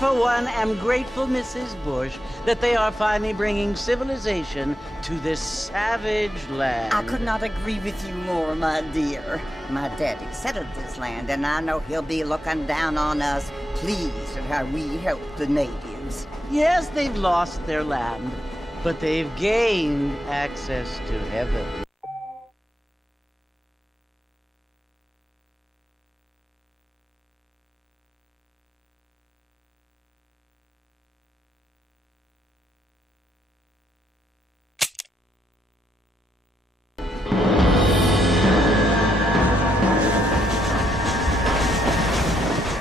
For one, am grateful, Mrs. Bush, that they are finally bringing civilization to this savage land. I could not agree with you more, my dear. My daddy settled this land, and I know he'll be looking down on us, pleased at how we help the natives. Yes, they've lost their land, but they've gained access to heaven.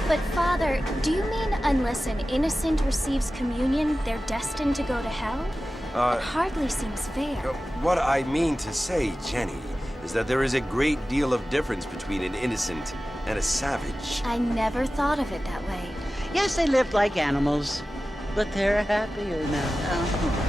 But Father, do you mean unless an innocent receives communion, they're destined to go to hell? It hardly seems fair. What I mean to say, Jenny, is that there is a great deal of difference between an innocent and a savage. I never thought of it that way. Yes, they lived like animals, but they're happier now.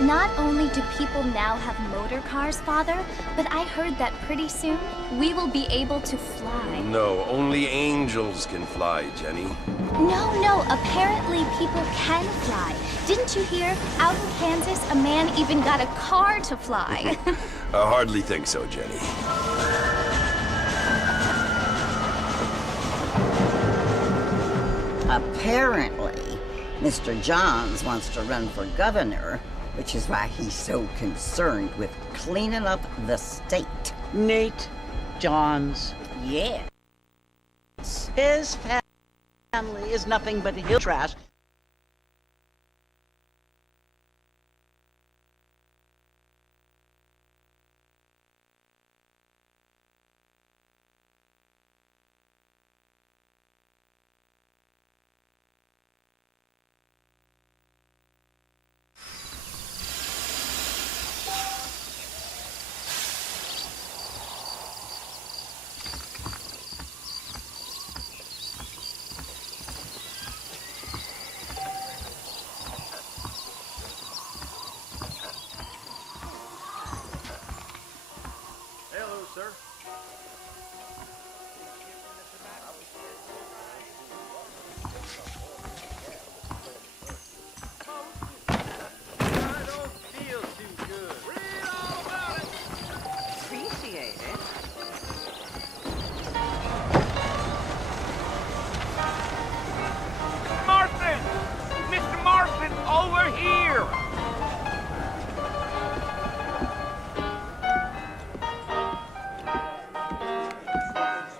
Not only do people now have motor cars, Father, but I heard that pretty soon we will be able to fly. No, only angels can fly, Jenny. No, apparently people can fly. Didn't you hear? Out in Kansas, a man even got a car to fly. I hardly think so, Jenny. Apparently, Mr. Johns wants to run for governor, which is why he's so concerned with cleaning up the state. Nate Johns. Yes. His family is nothing but hill trash.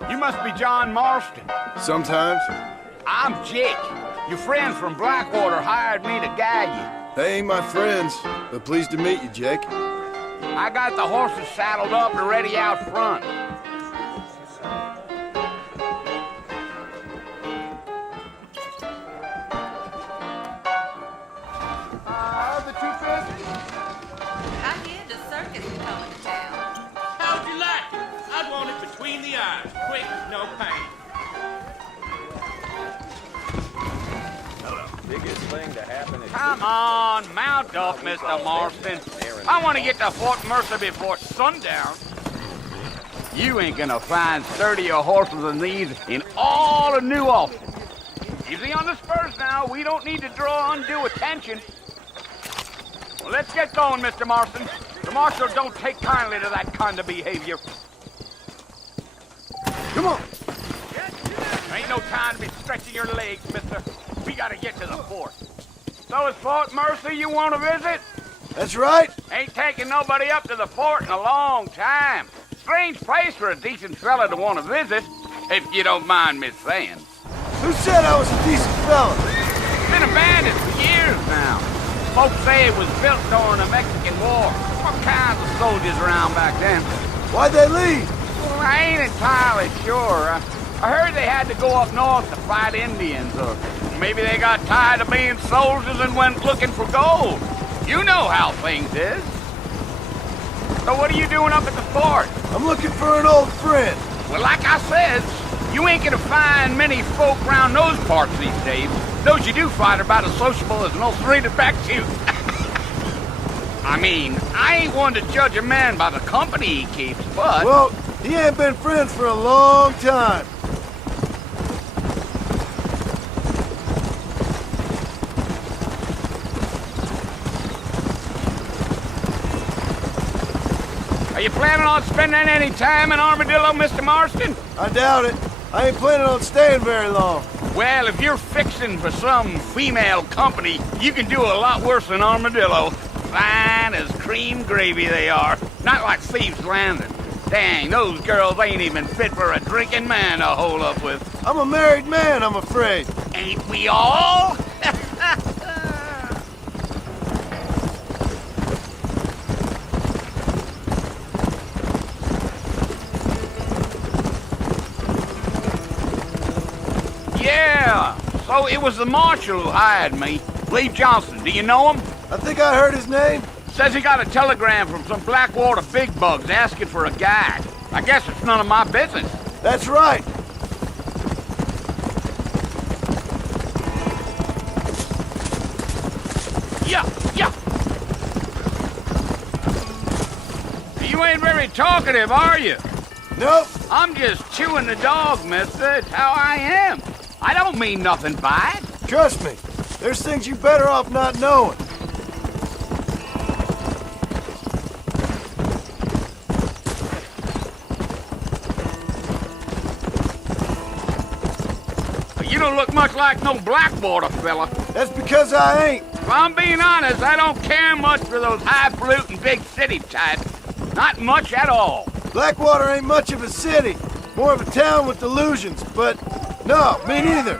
You must be John Marston. Sometimes. I'm Jake. Your friends from Blackwater hired me to guide you. They ain't my friends, but pleased to meet you, Jake. I got the horses saddled up and ready out front. The 250. thing to happen is... Come on, mount up, Mr. Marston. I want to get to Fort Mercer before sundown. You ain't gonna find sturdier horses than these in all of New Albany. Easy on the spurs now. We don't need to draw undue attention. Well, let's get going, Mr. Marston. The marshal don't take kindly to that kind of behavior. Come on. There ain't no time to be stretching your legs, mister. We gotta get to the fort. So it's Fort Mercer you want to visit? That's right. Ain't taking nobody up to the fort in a long time. Strange place for a decent fella to want to visit, if you don't mind me saying. Who said I was a decent fella? It's been abandoned for years now. Folks say it was built during the Mexican War. What kinds of soldiers around back then? Why'd they leave? Well, I ain't entirely sure. I heard they had to go up north to fight Indians, or maybe they got tired of being soldiers and went looking for gold. You know how things is. So what are you doing up at the fort? I'm looking for an old friend. Well, like I said, you ain't gonna find many folk around those parts these days. Those you do find are about as sociable as an old serrated back tooth. I mean, I ain't one to judge a man by the company he keeps, but... Well, he ain't been friends for a long time. Are you planning on spending any time in Armadillo, Mr. Marston? I doubt it. I ain't planning on staying very long. Well, if you're fixing for some female company, you can do a lot worse than Armadillo. Fine as cream gravy they are. Not like Thieves' Landing. Dang, those girls ain't even fit for a drinking man to hole up with. I'm a married man, I'm afraid. Ain't we all? Yeah, so it was the marshal who hired me. Lee Johnson, do you know him? I think I heard his name. Says he got a telegram from some Blackwater big bugs asking for a guide. I guess it's none of my business. That's right. Yeah. You ain't very talkative, are you? Nope. I'm just chewing the dog, mister. It's how I am. I don't mean nothing by it. Trust me. There's things you better off not knowing. You don't look much like no Blackwater fella. That's because I ain't. If I'm being honest, I don't care much for those highfalutin big city types. Not much at all. Blackwater ain't much of a city. More of a town with illusions, but no, me neither.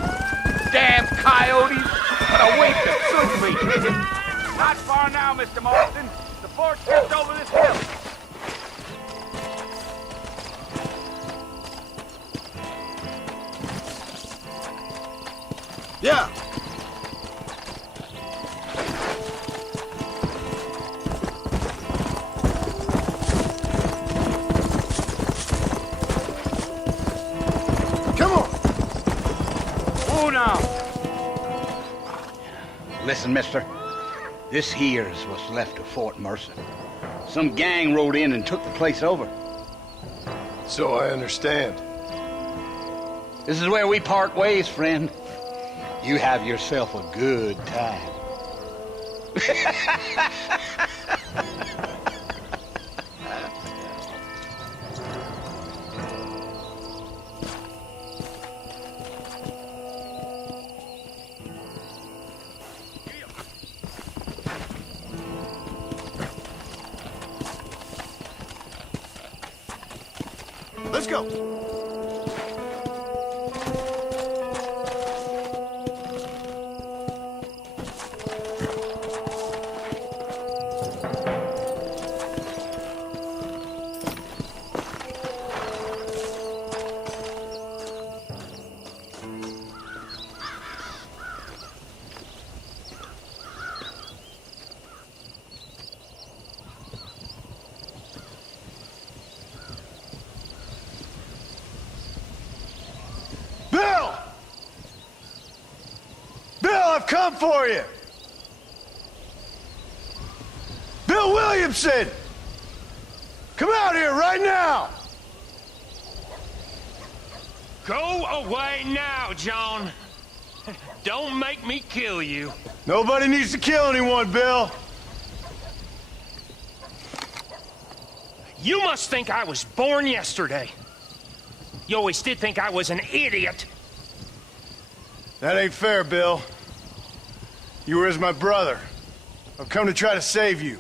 Damn coyotes. What a waste of food meat. Not far now, Mr. Marston. The fort's just over this hill. Yeah. Come on. Oh, now. Listen, mister. This here's what's left of Fort Mercer. Some gang rode in and took the place over. So I understand. This is where we part ways, friend. You have yourself a good time. Let's go. Bill, I've come! done for you? Bill Williamson! Come out here right now! Go away now, John. Don't make me kill you. Nobody needs to kill anyone, Bill. You must think I was born yesterday. You always did think I was an idiot. That ain't fair, Bill. You were as my brother. I've come to try to save you.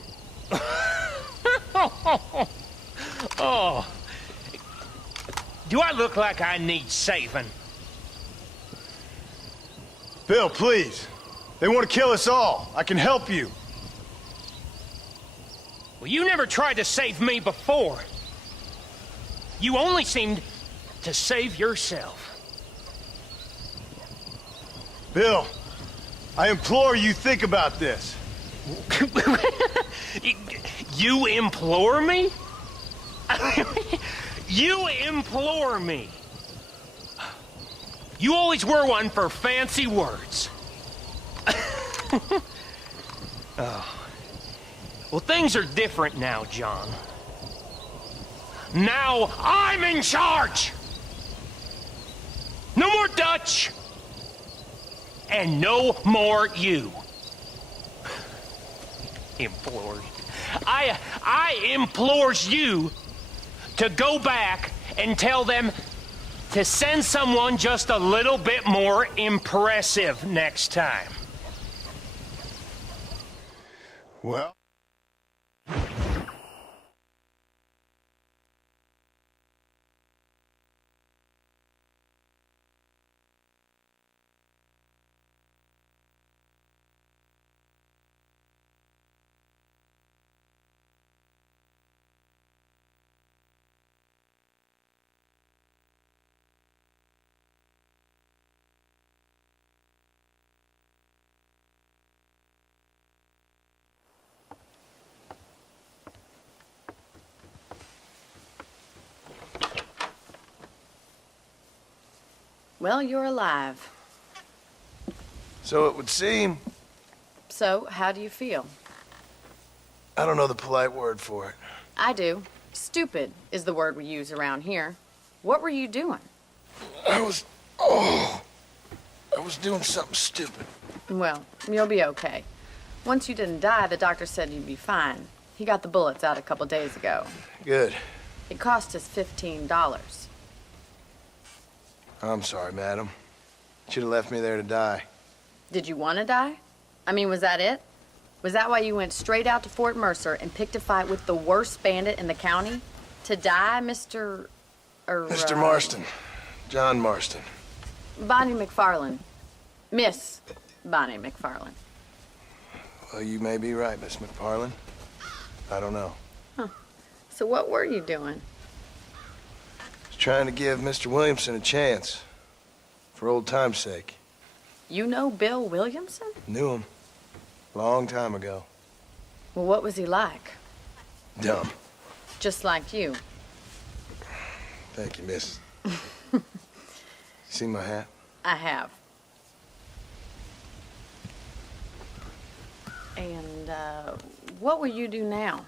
Oh. Do I look like I need saving? Bill, please. They want to kill us all. I can help you. Well, you never tried to save me before. You only seemed to save yourself. Bill, I implore you think about this. You implore me? You implore me. You always were one for fancy words. Oh. Well, things are different now, John. Now I'm in charge! No more Dutch! And no more you. Implores. I implores you to go back and tell them to send someone just a little bit more impressive next time. Well... Well, you're alive. So it would seem. So, how do you feel? I don't know the polite word for it. I do. Stupid is the word we use around here. What were you doing? I was doing something stupid. Well, you'll be okay. Once you didn't die, the doctor said you'd be fine. He got the bullets out a couple days ago. Good. It cost us $15. I'm sorry, madam. Should have left me there to die. Did you want to die? I mean, was that it? Was that why you went straight out to Fort Mercer and picked a fight with the worst bandit in the county? To die, Mr. Mr. Marston. John Marston. Bonnie McFarland. Miss Bonnie McFarland. Well, you may be right, Miss McFarland. I don't know. Huh. So what were you doing? Just trying to give Mr. Williamson a chance. For old time's sake. You know Bill Williamson? Knew him. Long time ago. Well, what was he like? Dumb. Just like you. Thank you, miss. See my hat? I have. And, what will you do now?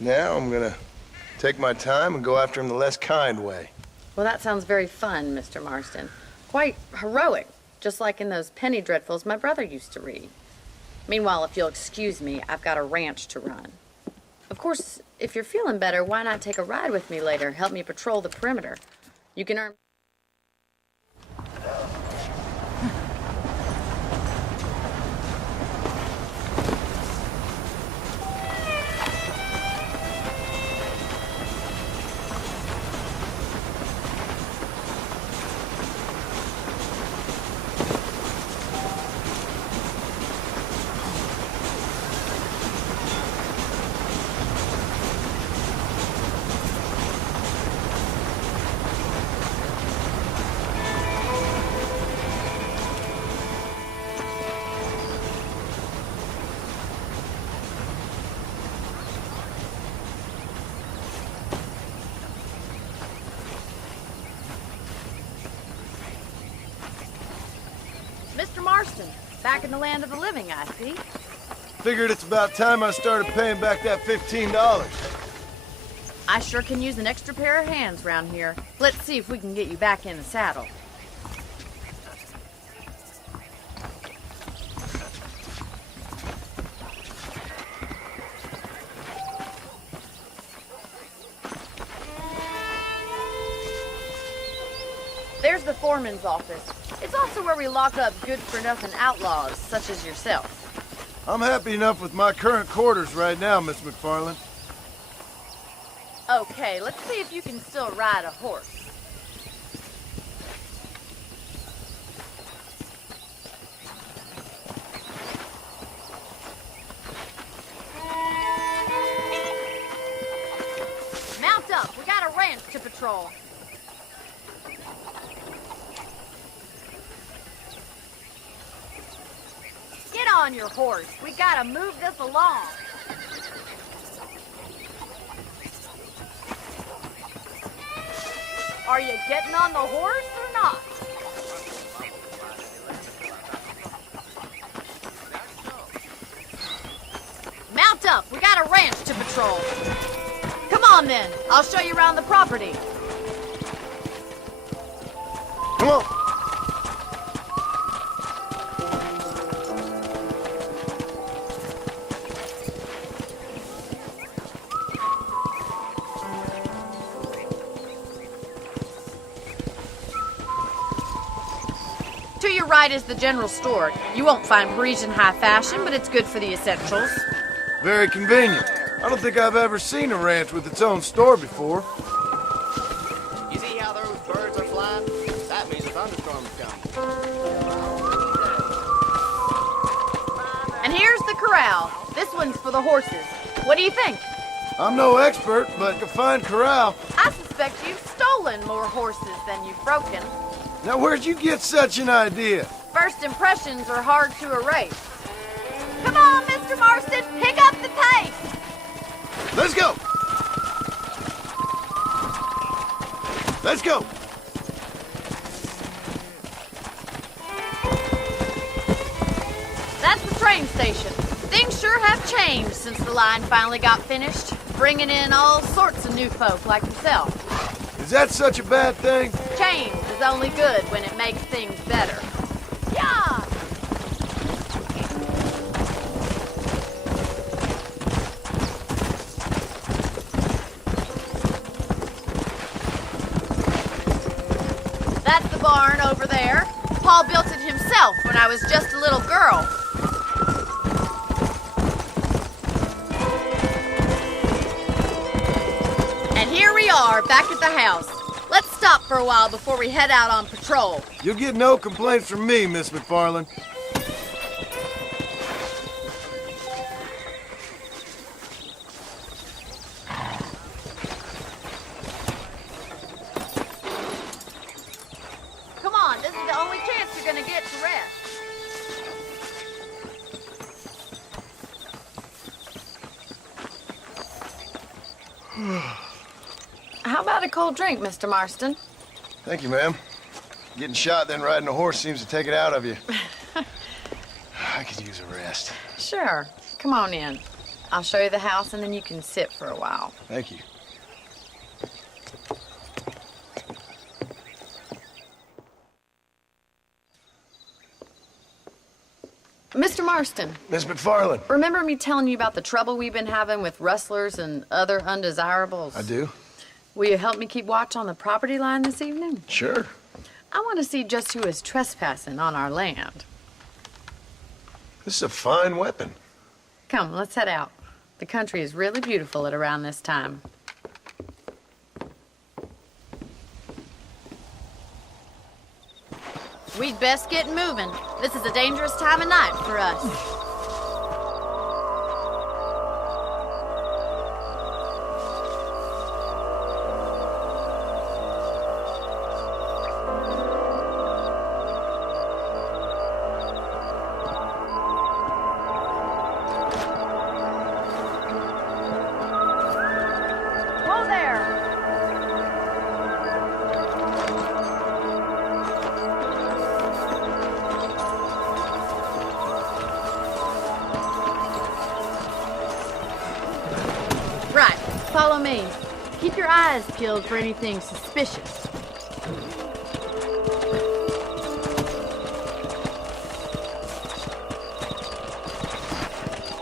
Now I'm gonna take my time and go after him the less kind way. Well, that sounds very fun, Mr. Marston. Quite heroic, just like in those penny dreadfuls my brother used to read. Meanwhile, if you'll excuse me, I've got a ranch to run. Of course, if you're feeling better, why not take a ride with me later? Help me patrol the perimeter. You can earn... Back in the land of the living, I see. Figured it's about time I started paying back that $15. I sure can use an extra pair of hands round here. Let's see if we can get you back in the saddle. There's the foreman's office. It's also where we lock up good-for-nothing outlaws, such as yourself. I'm happy enough with my current quarters right now, Miss McFarland. Okay, let's see if you can still ride a horse. Mount up, we got a ranch to patrol. Get on your horse, we gotta move this along. Are you getting on the horse or not? Mount up, we got a ranch to patrol. Come on then, I'll show you around the property. Come on. To your right is the general store. You won't find Parisian high fashion, but it's good for the essentials. Very convenient. I don't think I've ever seen a ranch with its own store before. You see how those birds are flying? That means a thunderstorm's coming. And here's the corral. This one's for the horses. What do you think? I'm no expert, but a fine corral. I suspect you've stolen more horses than you've broken. Now, where'd you get such an idea? First impressions are hard to erase. Come on, Mr. Marston, pick up the pace! Let's go! Let's go! That's the train station. Things sure have changed since the line finally got finished, bringing in all sorts of new folk like yourself. Is that such a bad thing? Change is only good when it makes things better. Yeah! That's the barn over there. Paul built it himself when I was just a little girl. And here we are, back at the house. Let's stop for a while before we head out on patrol. You'll get no complaints from me, Miss McFarland. Come on, this is the only chance you're gonna get to rest. How about a cold drink, Mr. Marston? Thank you, ma'am. Getting shot, then riding a horse seems to take it out of you. I could use a rest. Sure. Come on in. I'll show you the house and then you can sit for a while. Thank you. Mr. Marston, Miss McFarland. remember me telling you about the trouble we've been having with rustlers and other undesirables? I do. Will you help me keep watch on the property line this evening? Sure. I want to see just who is trespassing on our land. This is a fine weapon. Come, let's head out. The country is really beautiful at around this time. We'd best get moving. This is a dangerous time of night for us. Whoa there! follow me. Keep your eyes peeled for anything suspicious.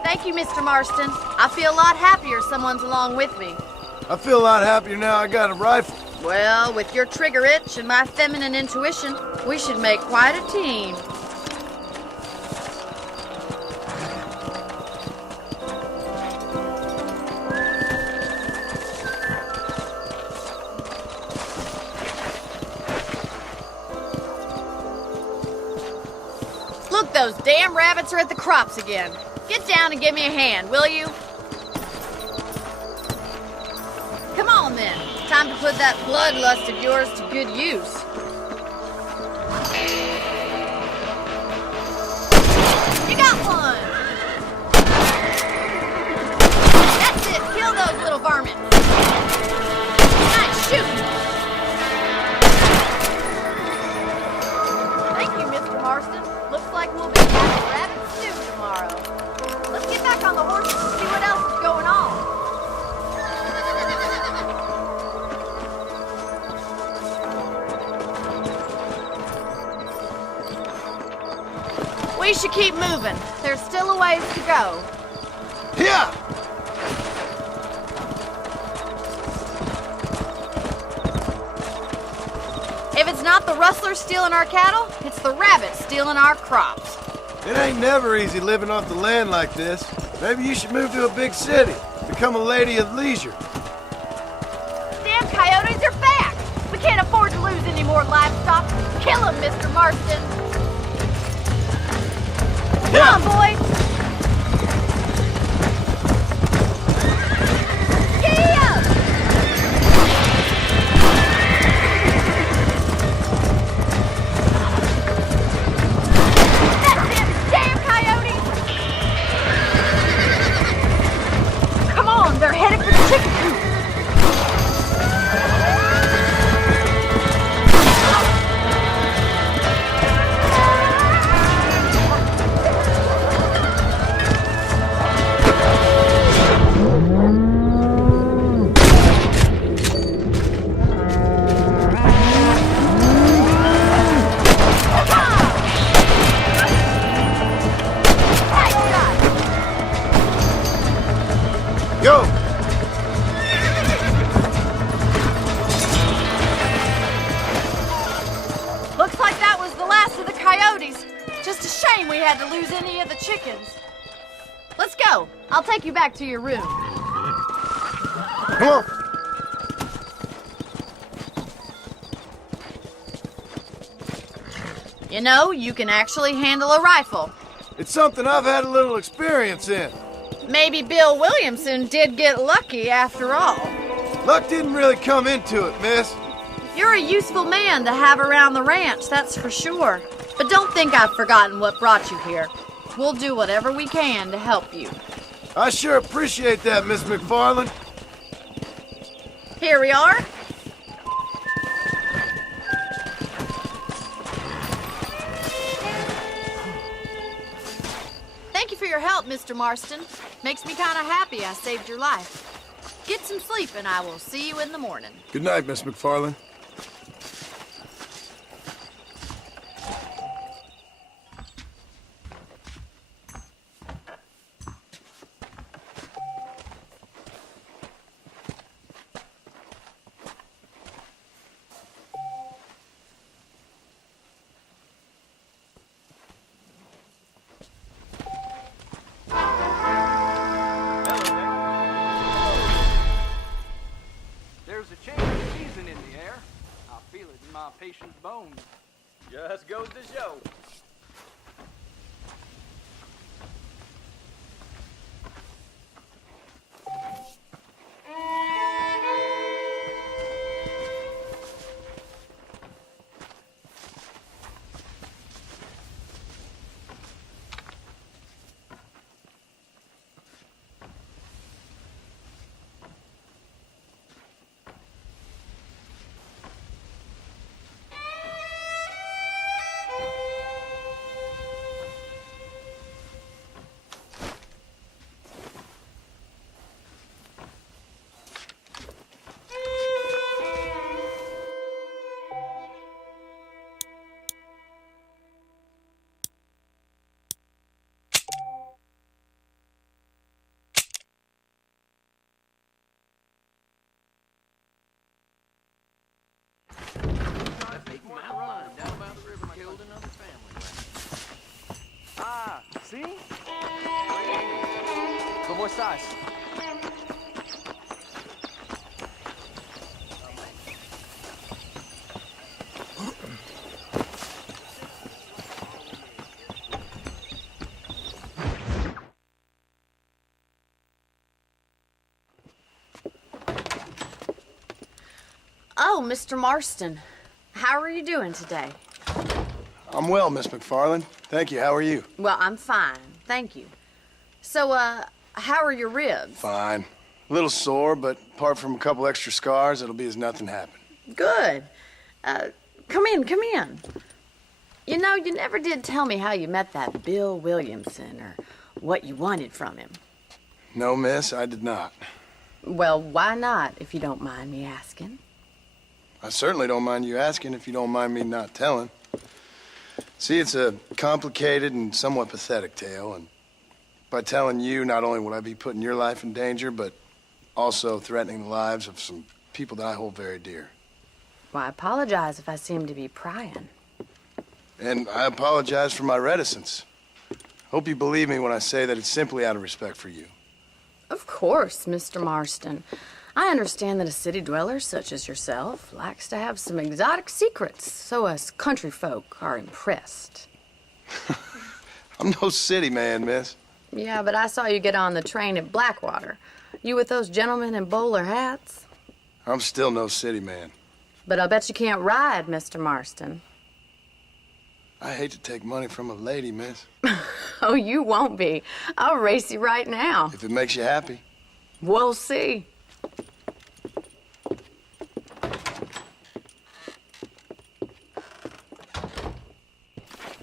Thank you, Mr. Marston. I feel a lot happier someone's along with me. I feel a lot happier now I got a rifle. Well, with your trigger itch and my feminine intuition, we should make quite a team. Look, those damn rabbits are at the crops again. Get down and give me a hand, will you? Come on, then. Time to put that bloodlust of yours to good use. You got one! That's it! Kill those little varmints! Nice shooting! Thank you, Mr. Marston. Looks like we'll be having rabbit stew tomorrow. Let's get back on the horses and see what else is going on. We should keep moving. There's still a ways to go. Yeah! If it's not the rustlers stealing our cattle, it's the rabbits stealing our crops. It ain't never easy living off the land like this. Maybe you should move to a big city. Become a lady of leisure. Damn coyotes are back! We can't afford to lose any more livestock. Kill them, Mr. Marston! Come on, boys! Giddy up! That's it! Damn coyotes! Come on, they're headed for the chicken coop! Go! Looks like that was the last of the coyotes. Just a shame we had to lose any of the chickens. Let's go. I'll take you back to your room. Come on! You know, you can actually handle a rifle. It's something I've had a little experience in. Maybe Bill Williamson did get lucky after all. Luck didn't really come into it, miss. You're a useful man to have around the ranch, that's for sure. But don't think I've forgotten what brought you here. We'll do whatever we can to help you. I sure appreciate that, Miss McFarland. Here we are. Thank you for your help, Mr. Marston. Makes me kind of happy I saved your life. Get some sleep and I will see you in the morning. Good night, Miss McFarland. There's a change of season in the air. I feel it in my patient's bones. Just goes to show. see? ¿Cómo estás? Oh, Mr. Marston. How are you doing today? I'm well, Miss McFarland. Thank you. How are you? Well, I'm fine. Thank you. So, how are your ribs? Fine. A little sore, but apart from a couple extra scars, it'll be as nothing happened. Good. Come in, come in. You know, you never did tell me how you met that Bill Williamson or what you wanted from him. No, miss, I did not. Well, why not, if you don't mind me asking? I certainly don't mind you asking if you don't mind me not telling. See, it's a complicated and somewhat pathetic tale, and by telling you, not only would I be putting your life in danger, but also threatening the lives of some people that I hold very dear. Well, I apologize if I seem to be prying. And I apologize for my reticence. Hope you believe me when I say that it's simply out of respect for you. Of course, Mr. Marston. I understand that a city dweller such as yourself likes to have some exotic secrets, so us country folk are impressed. I'm no city man, miss. Yeah, but I saw you get on the train at Blackwater. You with those gentlemen in bowler hats? I'm still no city man. But I'll bet you can't ride, Mr. Marston. I hate to take money from a lady, miss. Oh, you won't be. I'll race you right now. If it makes you happy. We'll see.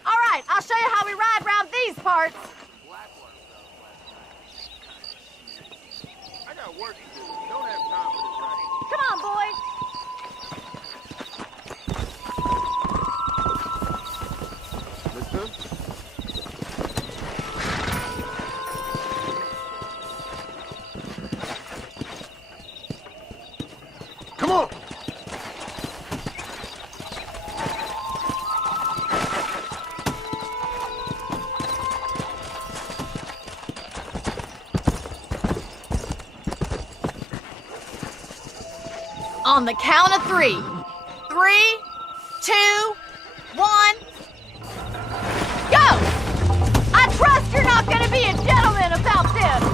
All right, I'll show you how we ride around these parts. I got work to do. Don't have time for this right. Come on, boys. Come on! On the count of 3. 3, 2, 1. Go! I trust you're not gonna be a gentleman about this.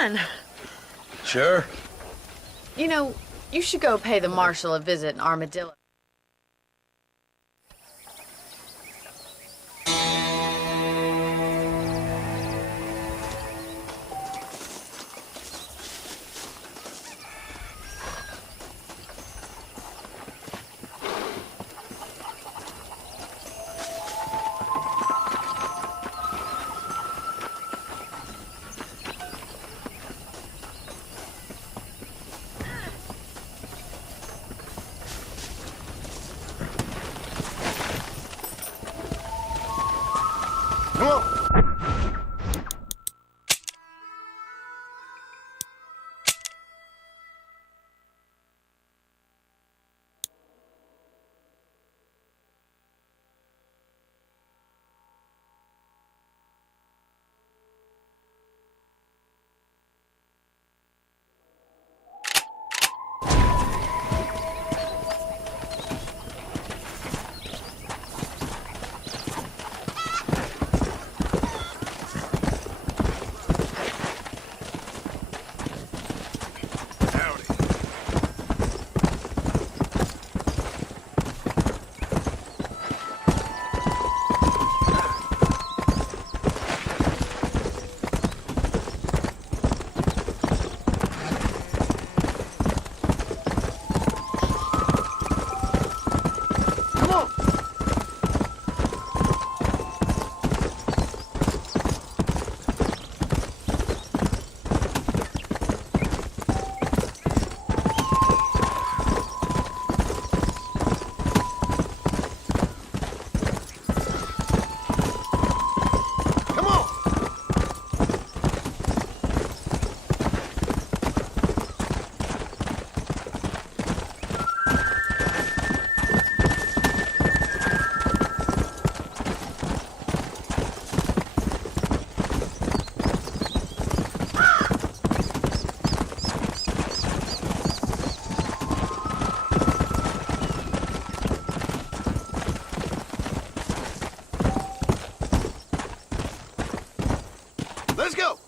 fun. Sure. You know, you should go pay the marshal a visit in Armadillo. Come on. Let's go.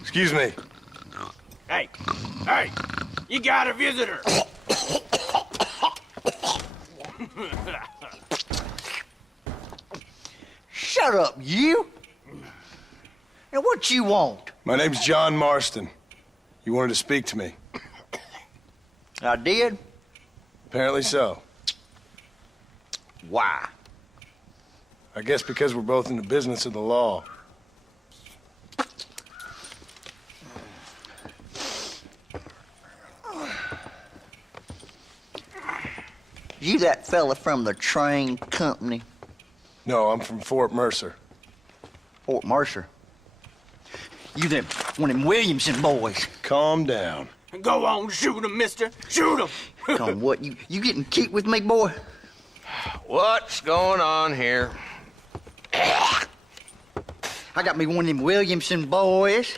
Excuse me. Hey, hey, you got a visitor. Shut up, you! Now, what you want? My name's John Marston. You wanted to speak to me. I did? Apparently so. Why? I guess because we're both in the business of the law. You that fella from the train company? No, I'm from Fort Mercer. Fort Mercer? You them, one of them Williamson boys. Calm down. Go on, shoot him, mister. Shoot him. Come on, what, you getting kicked with me, boy? What's going on here? I got me one of them Williamson boys.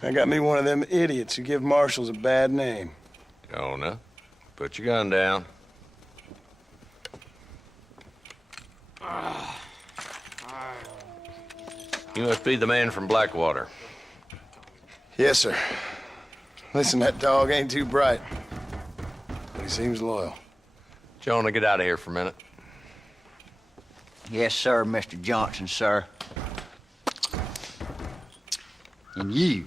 I got me one of them idiots who give marshals a bad name. Jonah, put your gun down. You must be the man from Blackwater. Yes, sir. Listen, that dog ain't too bright, but he seems loyal. Jonah, get out of here for a minute. Yes, sir, Mr. Johnson, sir. And you.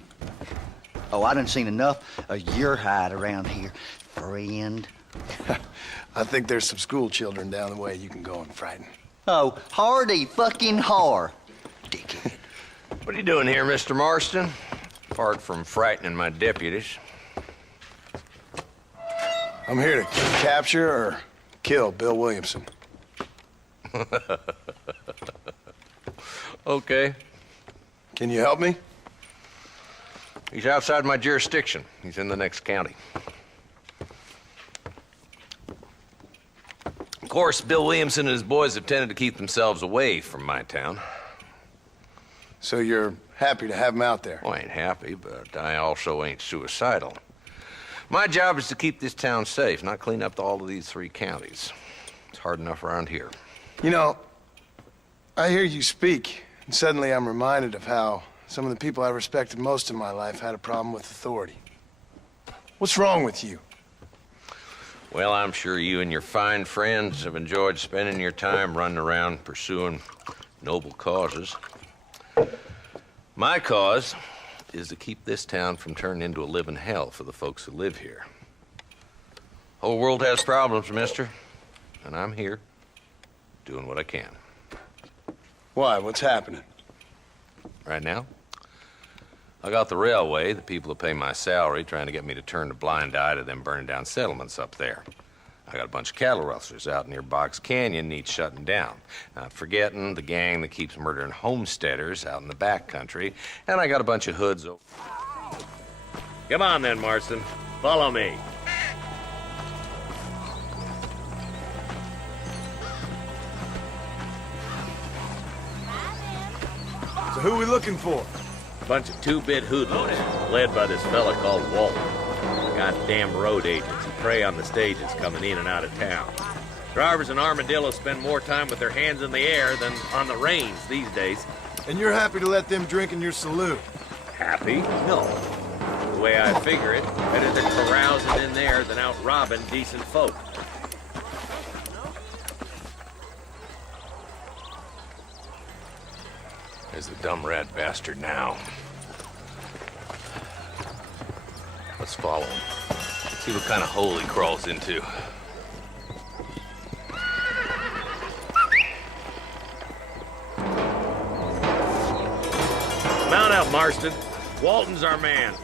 Oh, I done seen enough of your hide around here, friend. I think there's some school children down the way you can go and frighten. Oh, hardy fucking har. Dickhead. What are you doing here, Mr. Marston? Apart from frightening my deputies. I'm here to capture or kill Bill Williamson. Okay. Can you help me? He's outside my jurisdiction. He's in the next county. Of course, Bill Williamson and his boys have tended to keep themselves away from my town. So you're happy to have him out there? Well, I ain't happy, but I also ain't suicidal. My job is to keep this town safe, not clean up all of these 3 counties. It's hard enough around here. You know, I hear you speak, and suddenly I'm reminded of how some of the people I respected most in my life had a problem with authority. What's wrong with you? Well, I'm sure you and your fine friends have enjoyed spending your time running around pursuing noble causes. My cause is to keep this town from turning into a living hell for the folks who live here. Whole world has problems, mister, and I'm here doing what I can. Why? What's happening? Right now, I got the railway, the people who pay my salary, trying to get me to turn a blind eye to them burning down settlements up there. I got a bunch of cattle rustlers out near Box Canyon needs shutting down. Not forgetting the gang that keeps murdering homesteaders out in the back country. And I got a bunch of hoods. Come on then, Marston. Follow me. So who are we looking for? Bunch of 2-bit hoodlums, led by this fella called Walton. Goddamn road agents who prey on the stages coming in and out of town. Drivers in Armadillo spend more time with their hands in the air than on the reins these days. And you're happy to let them drink in your saloon? Happy? No. The way I figure it, better than carousing in there than out robbing decent folk. There's the dumb rat bastard now. Let's follow him. See what kind of hole he crawls into. Mount out, Marston. Walton's our man.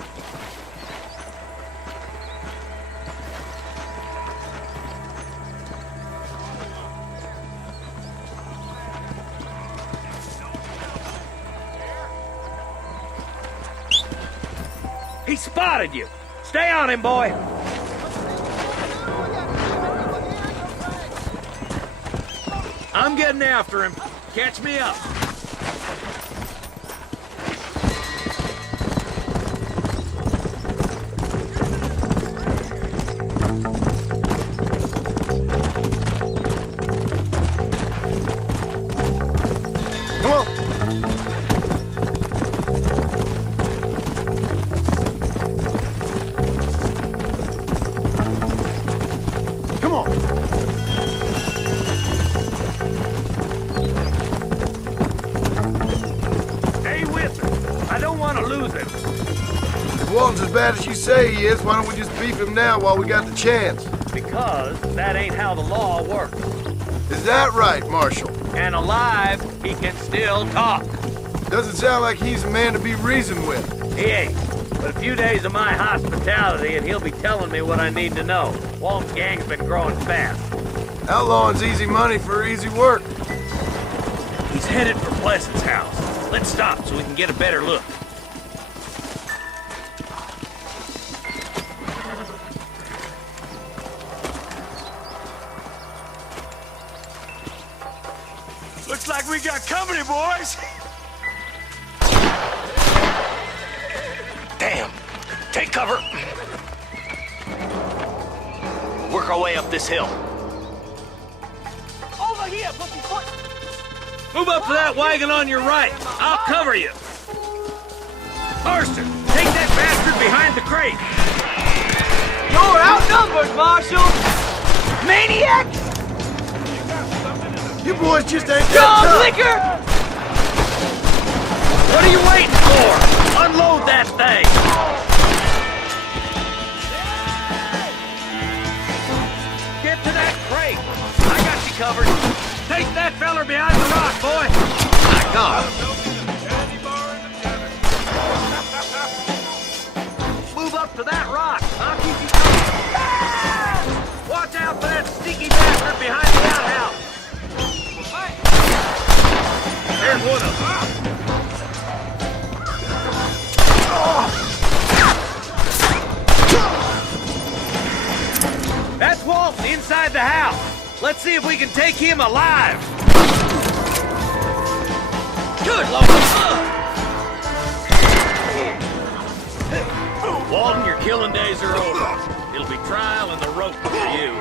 He spotted you. Stay on him, boy. I'm getting after him. Catch me up. Come on. Walton's as bad as you say he is, why don't we just beef him now while we got the chance? Because that ain't how the law works. Is that right, Marshal? And alive, he can still talk. Doesn't sound like he's a man to be reasoned with. He ain't. But a few days of my hospitality and he'll be telling me what I need to know. Walton's gang's been growing fast. Outlawing's easy money for easy work. He's headed for Pleasant's house. Let's stop so we can get a better look. Looks like we got company, boys. Damn! Take cover! Work our way up this hill. Over here, foot. Move up to that wagon on your right. I'll cover you. Marston, take that bastard behind the crate. You're outnumbered, Marshal. Maniacs! You boys just ain't Dog got tough. liquor! What are you waiting for? Unload that thing. Get to that crate. I got you covered. Take that feller behind the rock, boy. I got him. Move up to that rock. I'll keep you covered. Watch out for that sneaky bastard behind the outhouse. There's one of them. That's Walton inside the house. Let's see if we can take him alive. Good Lord. Walton, your killing days are over. It'll be trial and the rope for you.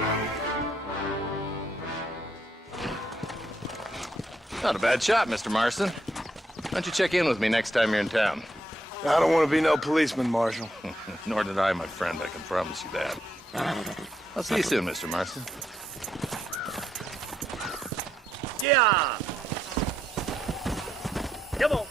Not a bad shot, Mr. Marston. Why don't you check in with me next time you're in town? I don't want to be no policeman, Marshal. Nor did I, my friend. I can promise you that. I'll see you soon, Mr. Marston. Yeah. Come on.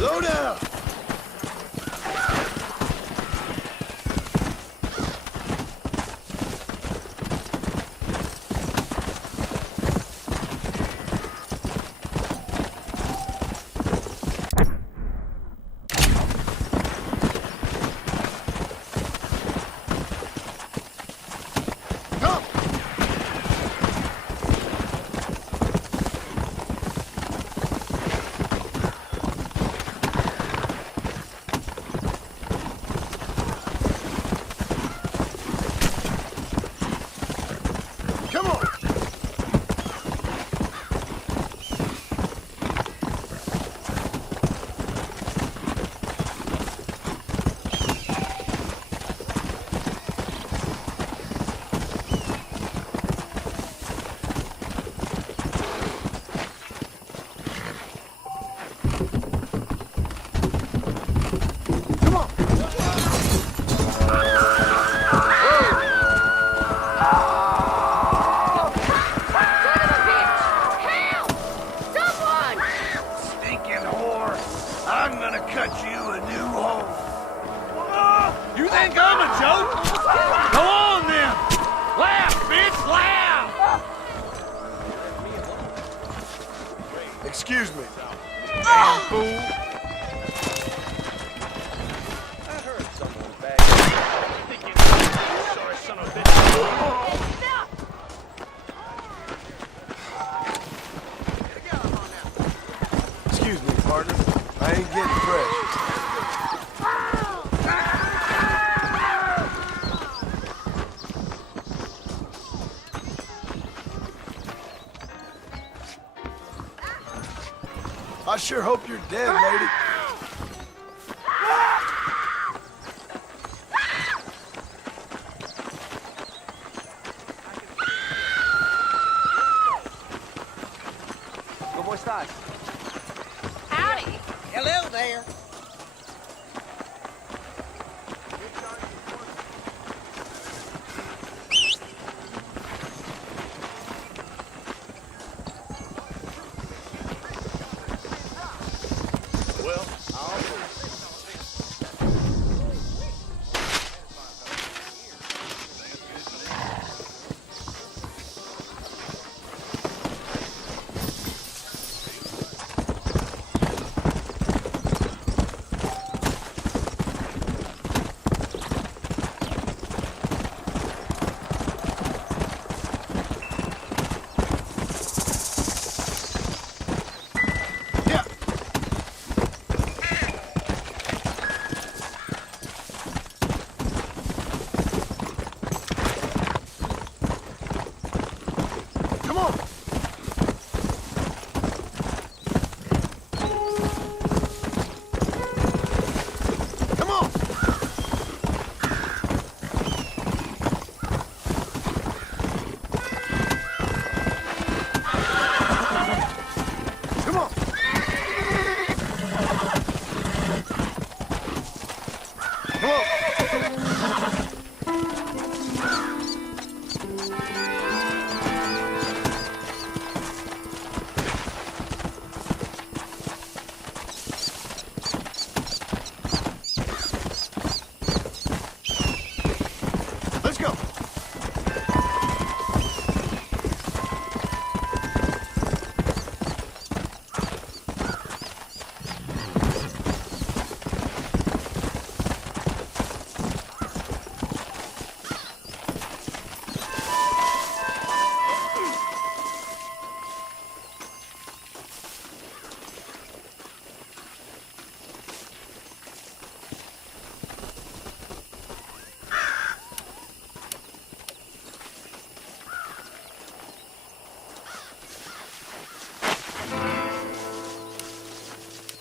Slow down! Excuse me. Damn fool. I heard someone was back. Thinking, sorry, son of a bitch. Excuse me, partner. I ain't getting fresh. I sure hope you're dead, lady. there. Well, I'll...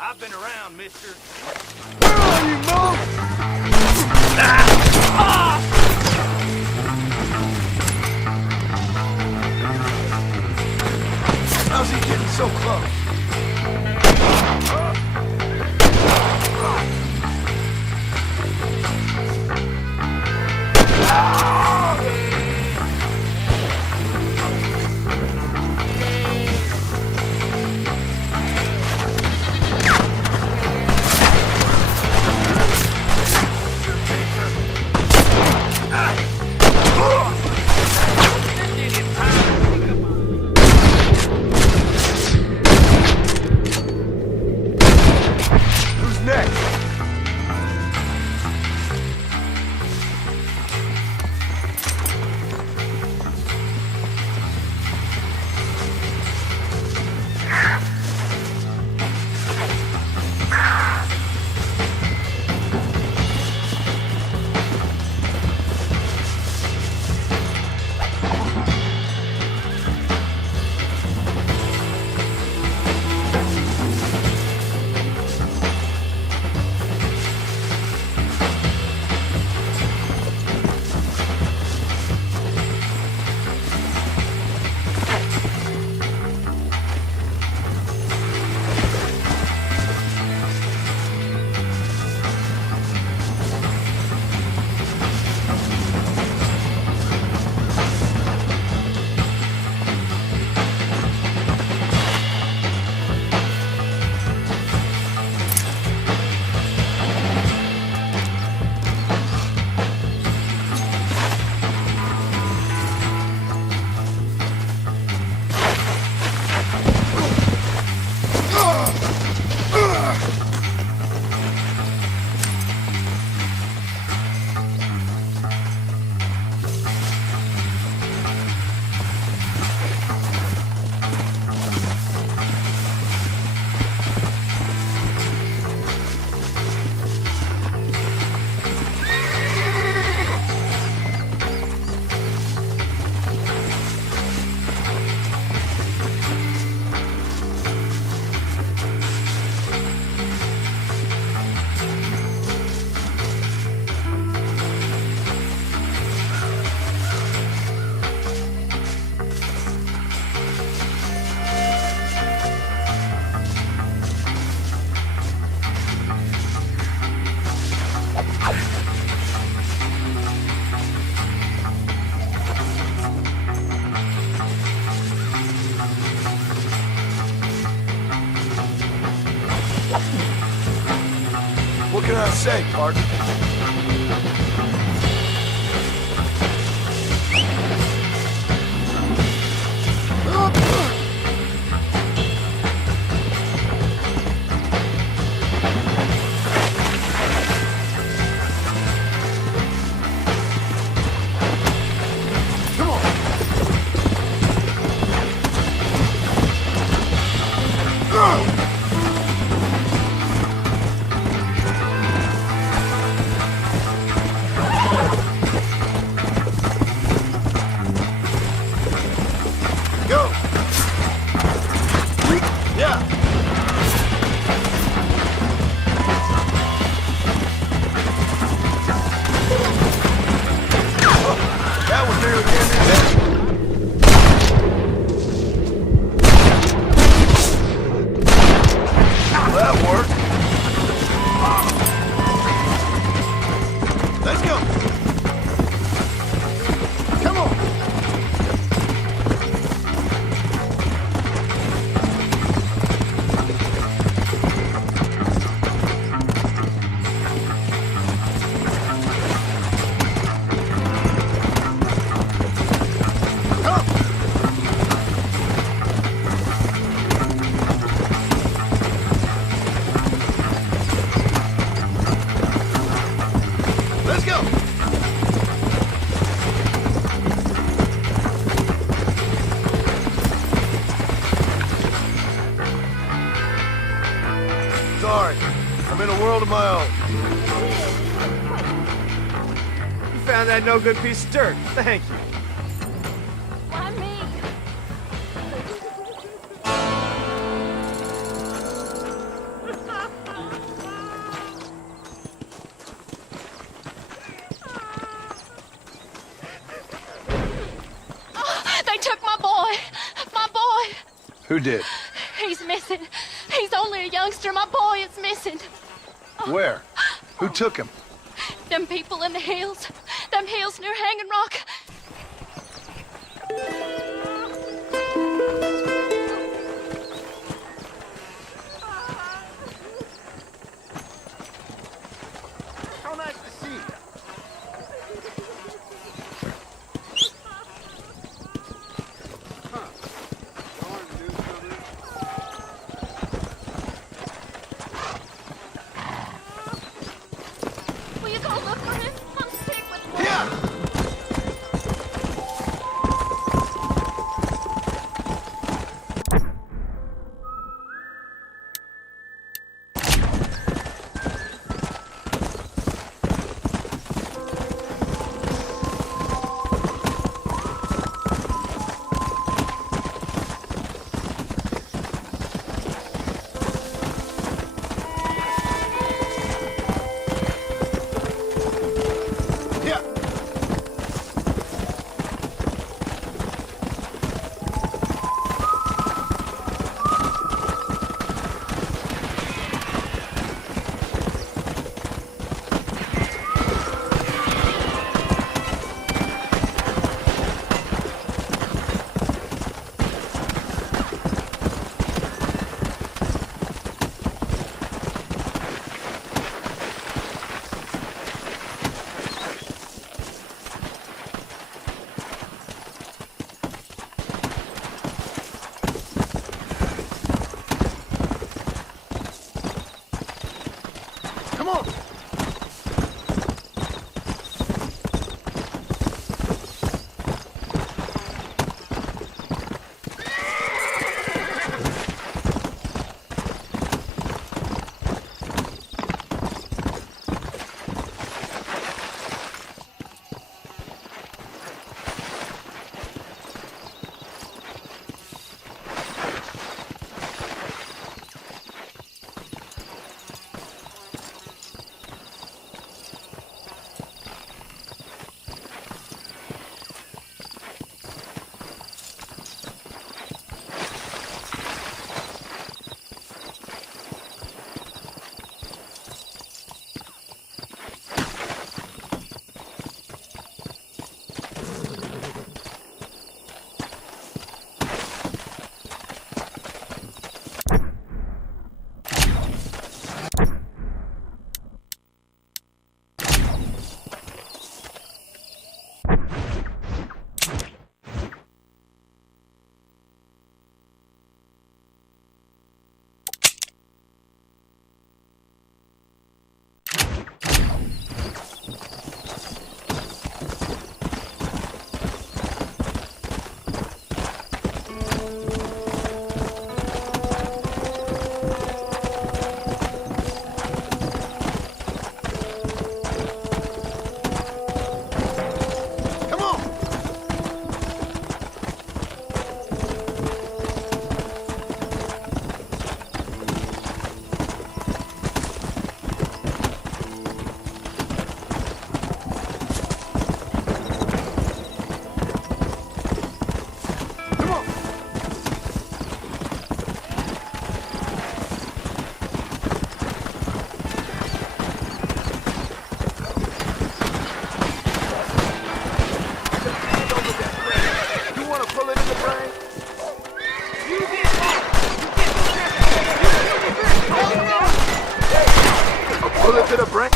I've been around, mister. Where are you, Mo? How's he getting so close? What can I say, partner? Sorry, I'm in a world of my own. You found that no good piece of dirt. Thank you. Why me? Oh, they took my boy. My boy. Who did? He's missing. He's only a youngster. My boy is missing. Where? Who took him? Them people in the hills. Them hills near Hanging Rock. How nice to see you. Will you go look for him? I'm sick with bullet to the brain. I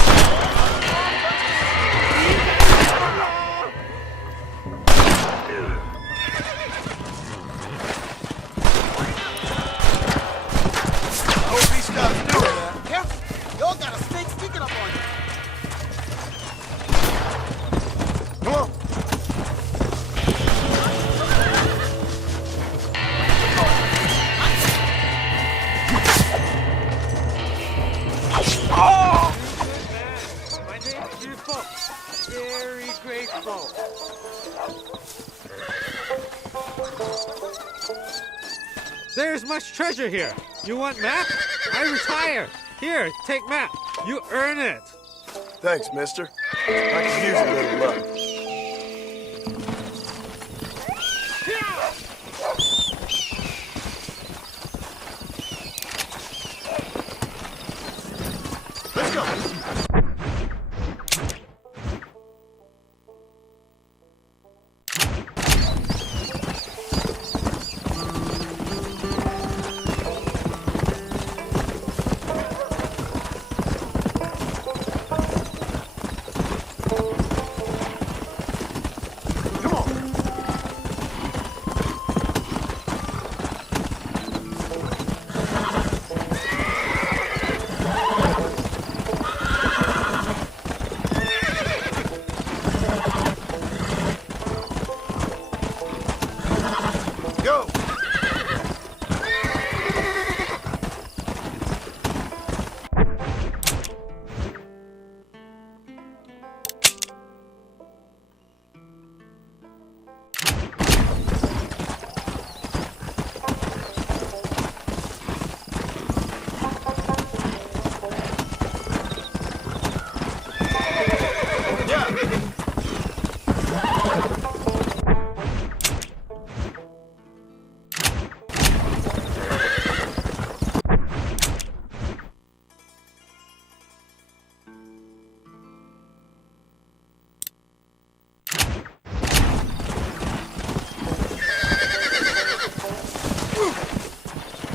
hope he stops doing that. Careful! Y'all got a snake sneaking up on you. Come on. My name's Grateful. Very grateful. There's much treasure here. You want map? I retire. Here, take map. You earn it. Thanks, mister. I could use a little luck. Let's go. Go!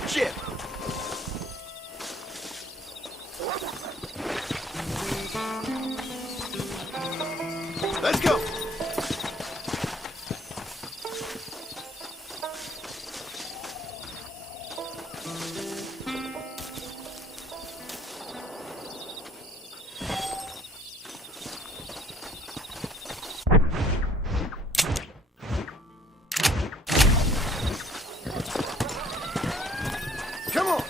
Shit! Let's go! Come on!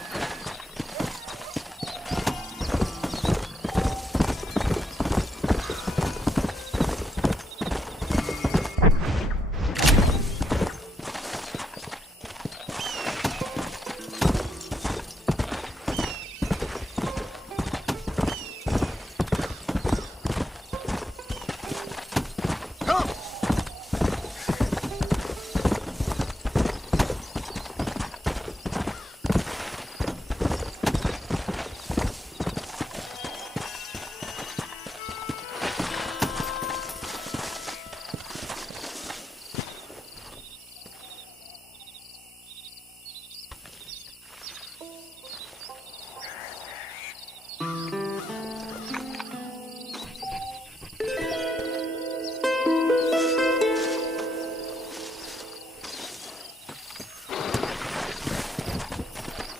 Come!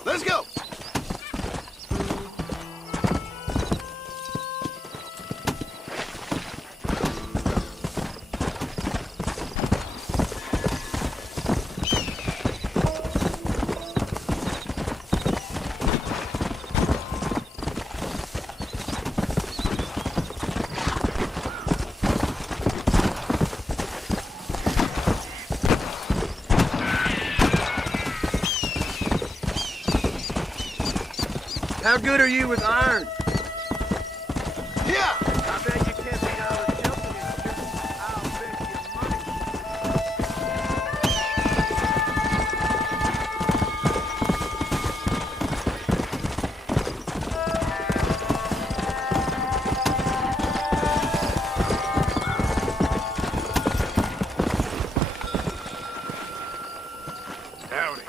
Let's go! How good are you with iron? Yeah! I bet you can't beat out of jumping in. I'll bet you money. Howdy.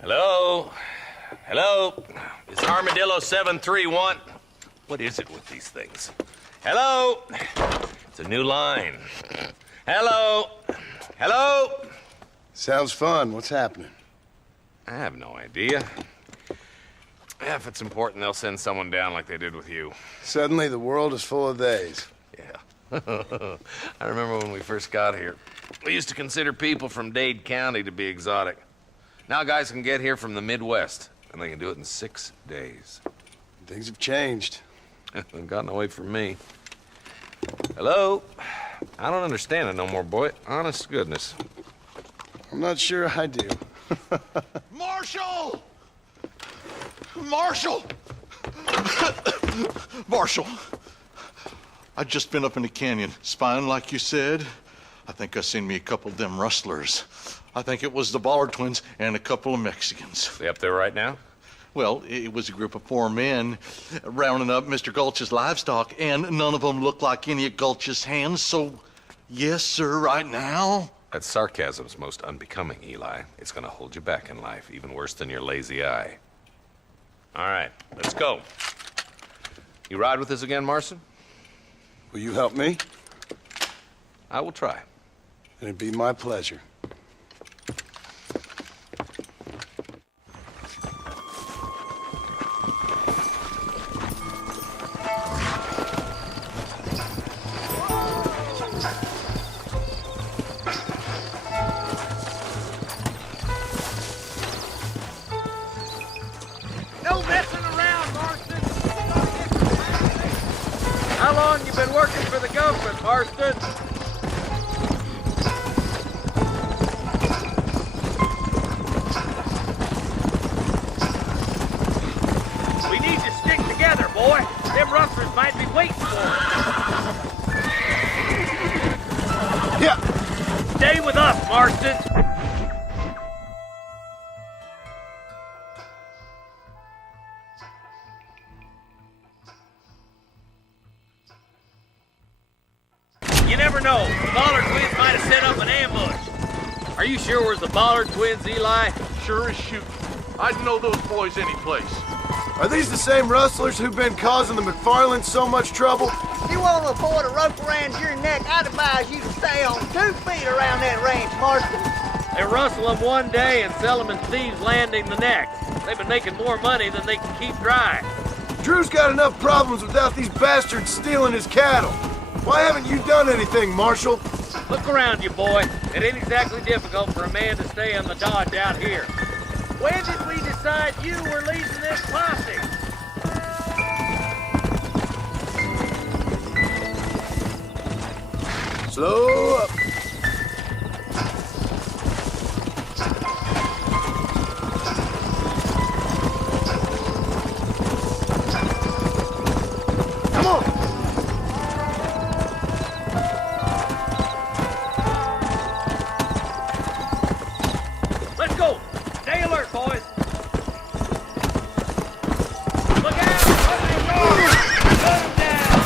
Hello? Hello? Is Armadillo 731? What is it with these things? Hello? It's a new line. Hello? Hello? Sounds fun. What's happening? I have no idea. Yeah, if it's important, they'll send someone down like they did with you. Suddenly, the world is full of theys. Yeah. I remember when we first got here. We used to consider people from Dade County to be exotic. Now guys can get here from the Midwest, and they can do it in 6 days. Things have changed. They've gotten away from me. Hello? I don't understand it no more, boy. Honest to goodness. I'm not sure I do. Marshall! Marshall! Marshall! I just been up in the canyon, spying like you said. I think I seen me a couple of them rustlers. I think it was the Ballard twins and a couple of Mexicans. They up there right now? Well, it was a group of 4 men rounding up Mr. Gulch's livestock, and none of them looked like any of Gulch's hands, so yes, sir, right now. That sarcasm's most unbecoming, Eli. It's gonna hold you back in life, even worse than your lazy eye. All right, let's go. You ride with us again, Marston? Will you help me? I will try. It'd be my pleasure. No messing around, Marston. How long you been working for the government, Marston? We need to stick together, boy. Them rustlers might be waiting for us. Yeah. Stay with us, Marston. You never know. The Ballard twins might have set up an ambush. Are you sure it was the Ballard twins, Eli? Sure as shooting. I'd know those boys any place. Are these the same rustlers who've been causing the McFarlands so much trouble? If you want to afford a rope around your neck, I'd advise you to stay on 2 feet around that ranch, Marston. They rustle them one day and sell them in Thieves' Landing the next. They've been making more money than they can keep dry. Drew's got enough problems without these bastards stealing his cattle. Why haven't you done anything, Marshal? Look around you, boy. It ain't exactly difficult for a man to stay on the dodge out here. When did we decide you were leading this posse? Slow up. Come on. Let's go. Stay alert, boys. Look out! Let them go! Put them down!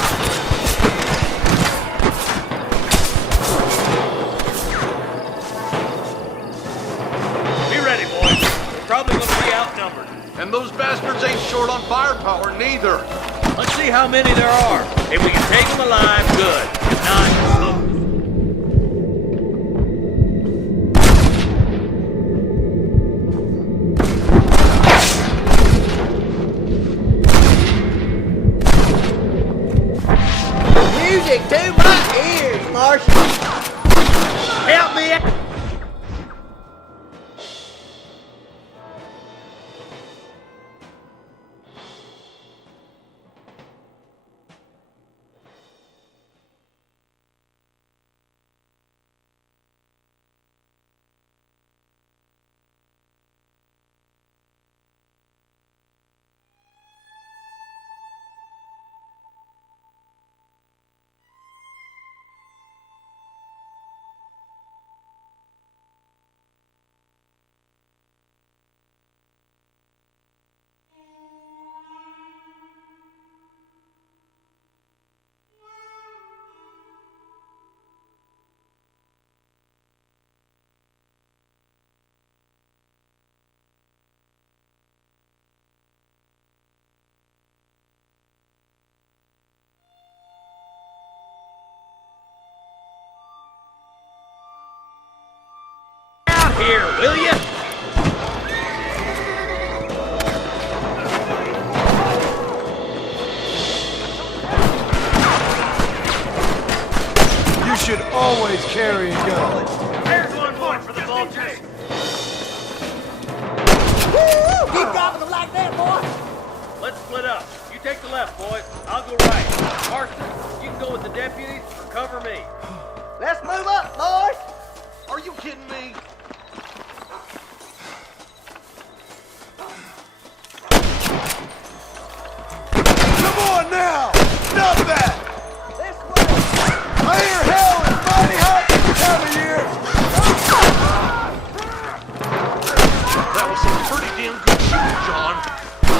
Be ready, boys. We're probably going to be outnumbered. And those bastards ain't short on firepower neither. Let's see how many there are. If we can take them alive, good. If not, look. Music to my ears, Marshal. Help me out. here, will you? You should always carry a gun. There's one more for the vultures. Woo! Keep dropping them like that, boy. Let's split up. You take the left, boys. I'll go right. Marston, you can go with the deputies or cover me. Let's move up, boys. Are you kidding me? Come on now! Stop that! I hear hell is mighty hot this time of year! That was some pretty damn good shooting, John.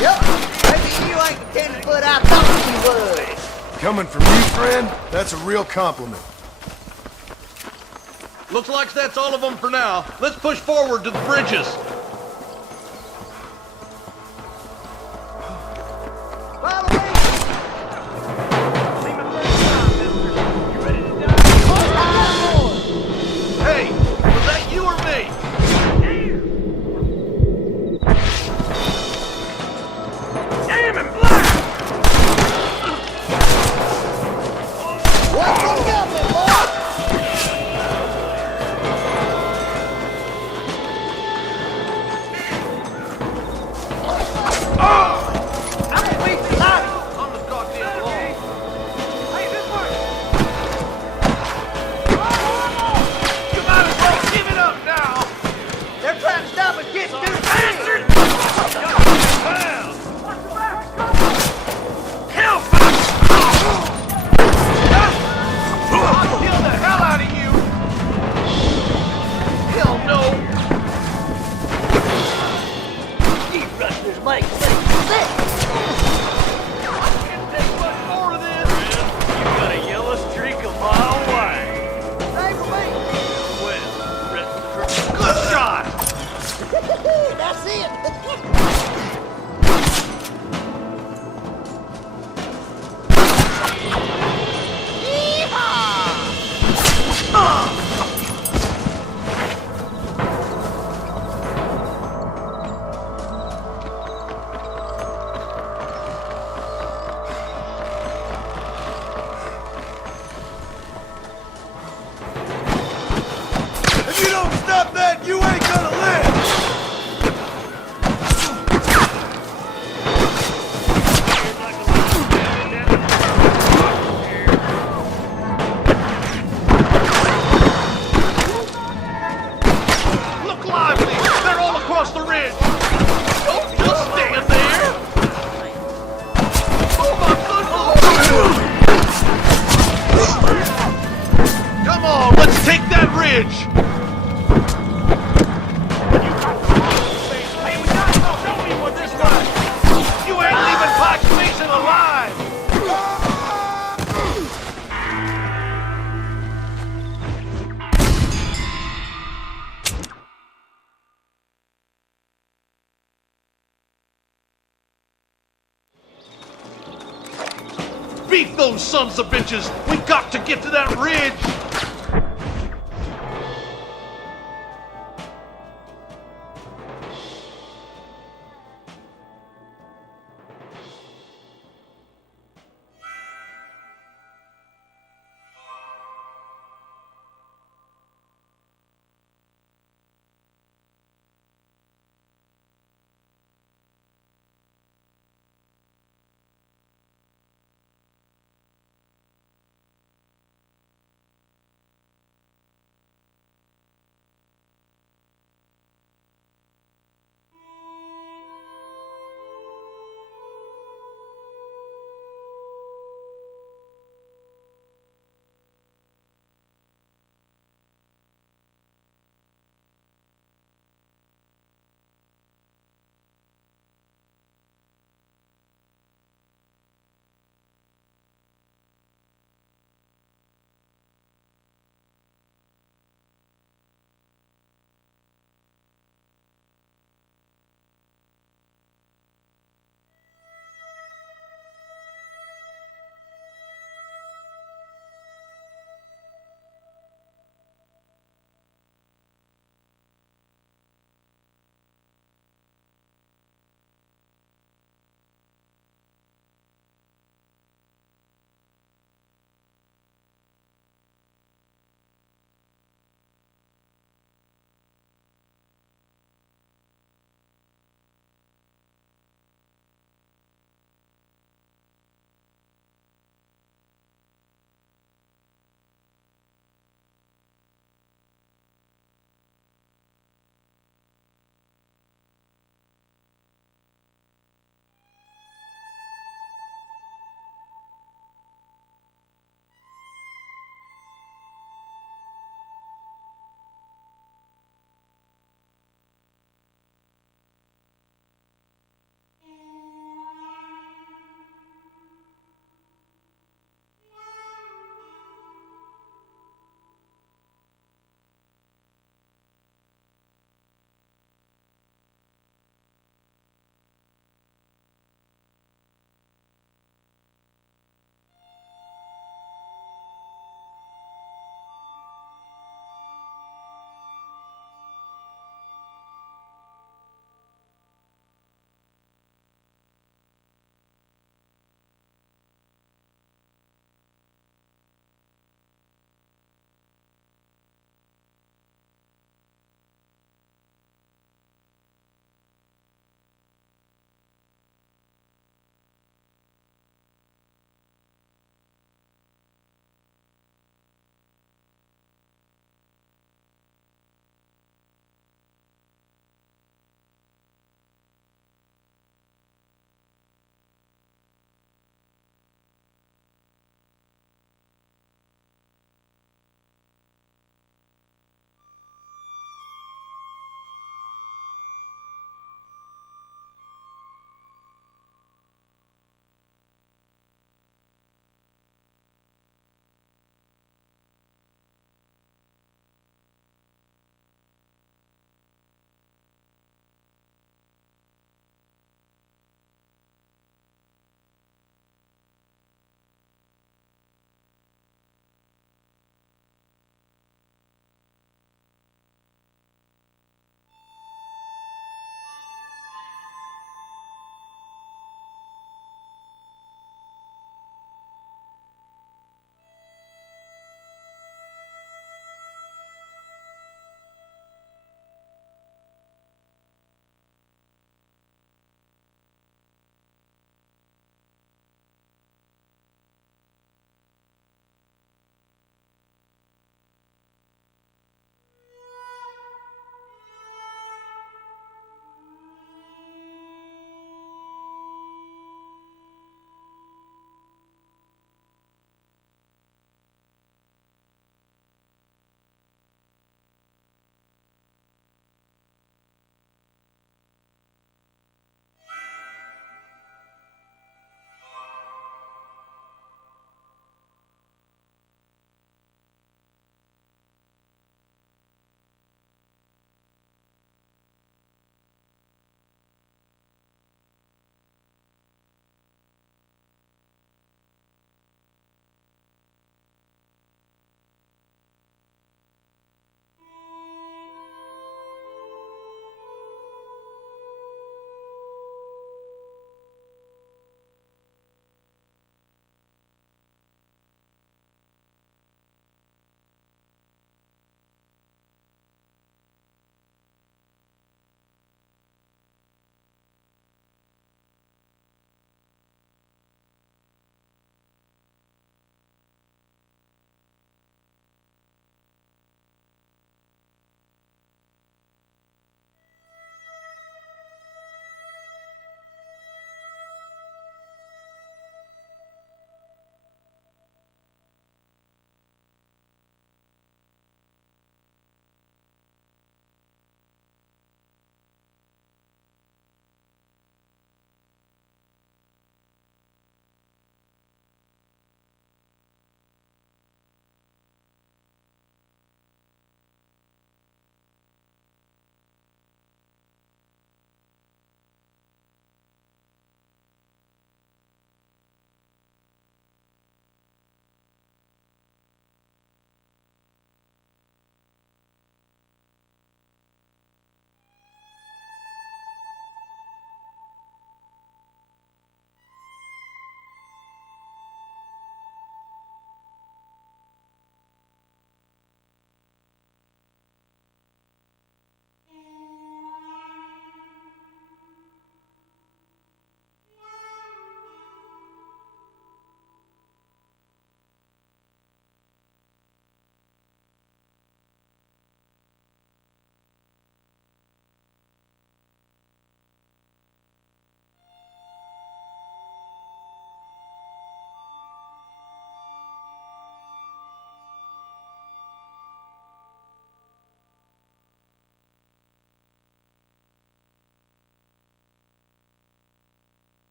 Yep. Maybe you ain't the 10-foot I thought you was. Coming from you, friend, that's a real compliment. Looks like that's all of them for now. Let's push forward to the bridges. Follow me. Hey, was that you or me? Damn and black! What's your government, boy? They're trying to stop us getting to the city. I'll kill the hell out of you! Hell no! You rustlers make things sick. I can't take much more of this! You got a yellow streak a mile wide. Same for me. Well, rest of the trip. Good shot! That's it. If you don't stop that, you ain't gonna live! Look lively! They're all across the ridge! Don't just stand there! Oh my goodness! Come on, let's take that ridge! Hey, we gotta go. Show me what this way. You ain't leaving Pike's Mason alive! Beat those sons of bitches! We got to get to that ridge!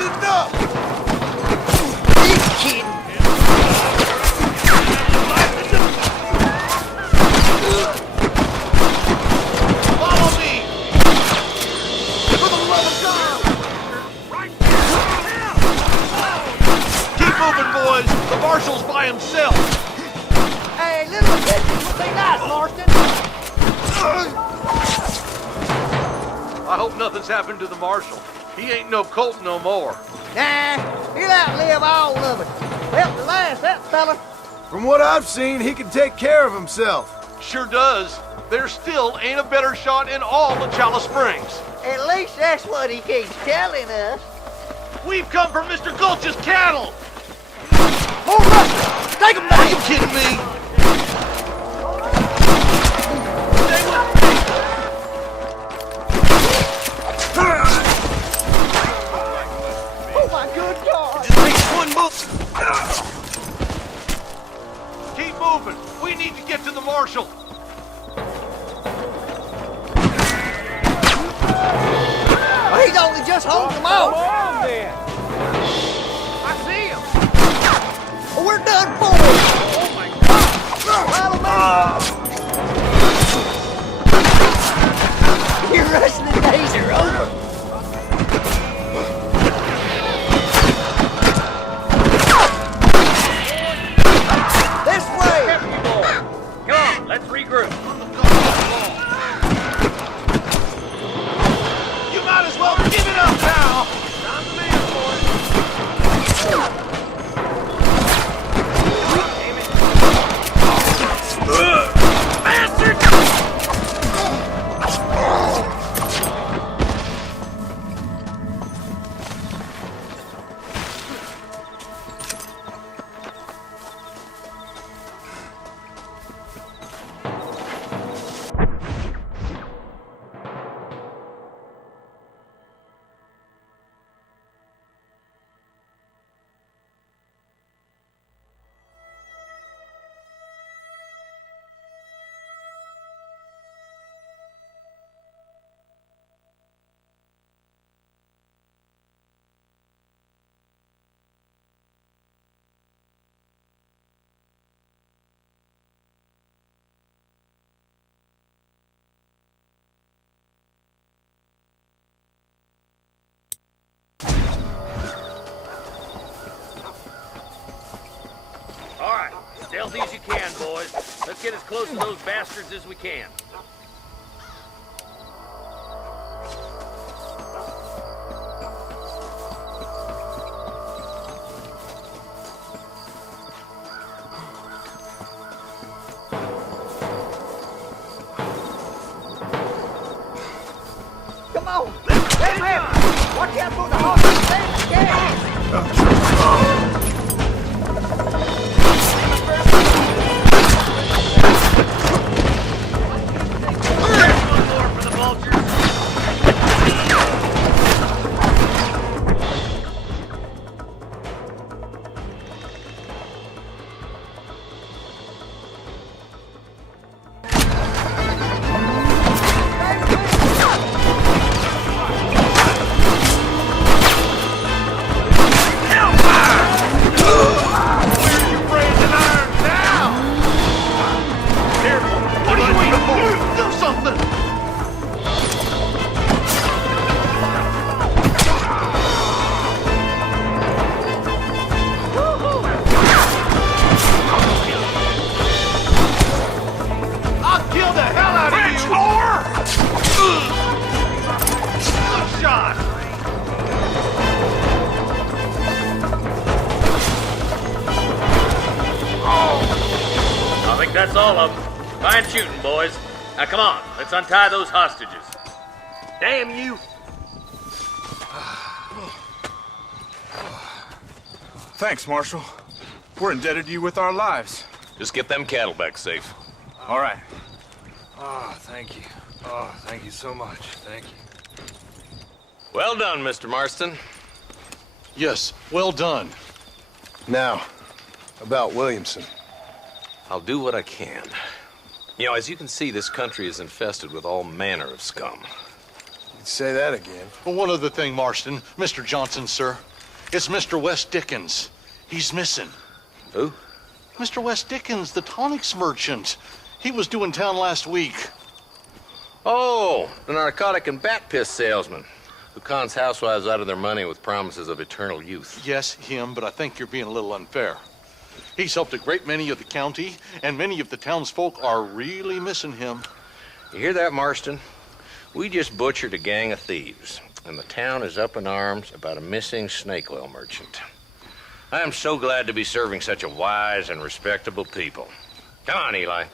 That's enough! You kidding? Follow me! For the love of God! Keep moving, boys! The marshal's by himself! Hey, little attention would be nice, Marston. I hope nothing's happened to the marshal. He ain't no colt no more. Nah, he'll outlive all of it. Help the last, that fella. From what I've seen, he can take care of himself. Sure does. There still ain't a better shot in all of Chalice Springs. At least that's what he keeps telling us. We've come for Mr. Gulch's cattle! Oh, Russell! Take him back! Are you kidding me? Stay with me! Oh, my good God! Just takes one move. Keep moving. We need to get to the marshal. Well, he's only just holding them off. Come on, then. I see him. Well, we're done for. Oh, my God. Follow me. Your wrestling days are over. This way. Come on, let's regroup. You might as well give it up now. Time to man, boys. Bastard! All right, stealthy as you can, boys. Let's get as close to those bastards as we can. Come on. Let him have it. Watch out for the horses. That's all of them. Fine shooting, boys. Now come on, let's untie those hostages. Damn you! Thanks, Marshal. We're indebted to you with our lives. Just get them cattle back safe. All right. Oh, thank you. Oh, thank you so much. Thank you. Well done, Mr. Marston. Yes, well done. Now, about Williamson. I'll do what I can. You know, as you can see, this country is infested with all manner of scum. You'd say that again. Well, one other thing, Marston. Mr. Johnson, sir. It's Mr. Wes Dickens. He's missing. Who? Mr. Wes Dickens, the tonics merchant. He was due in town last week. Oh, the narcotic and bat piss salesman who cons housewives out of their money with promises of eternal youth. Yes, him, but I think you're being a little unfair. He's helped a great many of the county, and many of the townsfolk are really missing him. You hear that, Marston? We just butchered a gang of thieves, and the town is up in arms about a missing snake oil merchant. I am so glad to be serving such a wise and respectable people. Come on, Eli.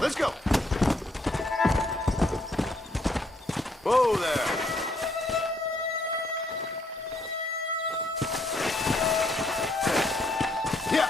Let's go. Whoa there. Yeah.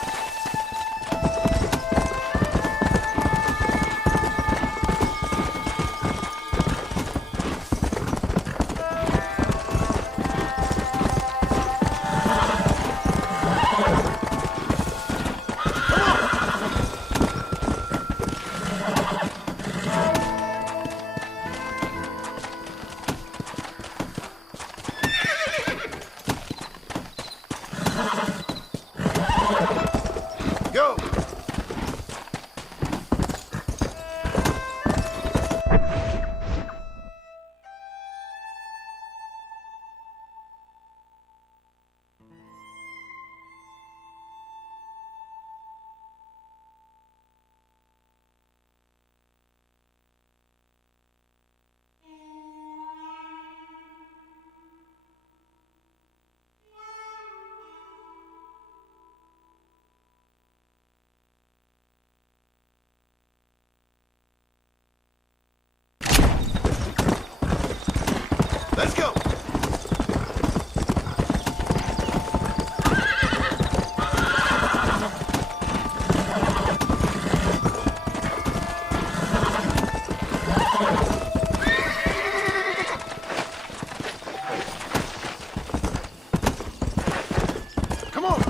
Go! Let's go! Come on!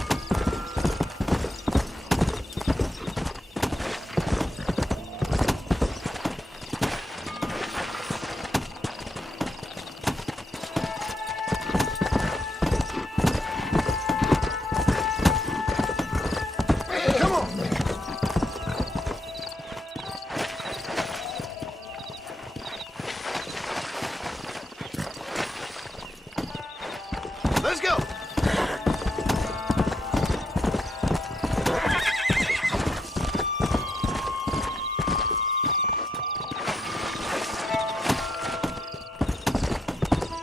Let's go!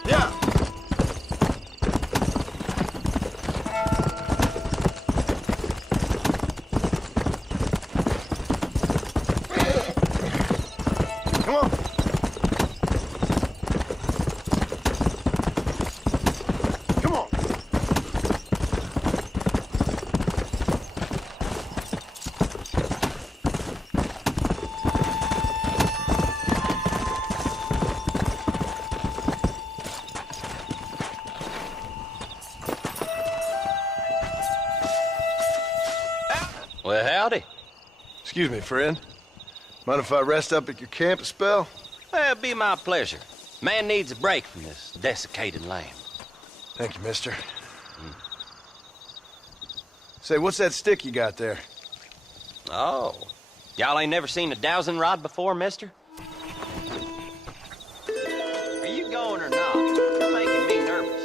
Yeah! Come on! Come on! Well, howdy. Excuse me, friend. Mind if I rest up at your camp a spell? Well, it'd be my pleasure. Man needs a break from this desiccated land. Thank you, mister. Say, what's that stick you got there? Oh. Y'all ain't never seen a dowsing rod before, mister? Are you going or not? You're making me nervous.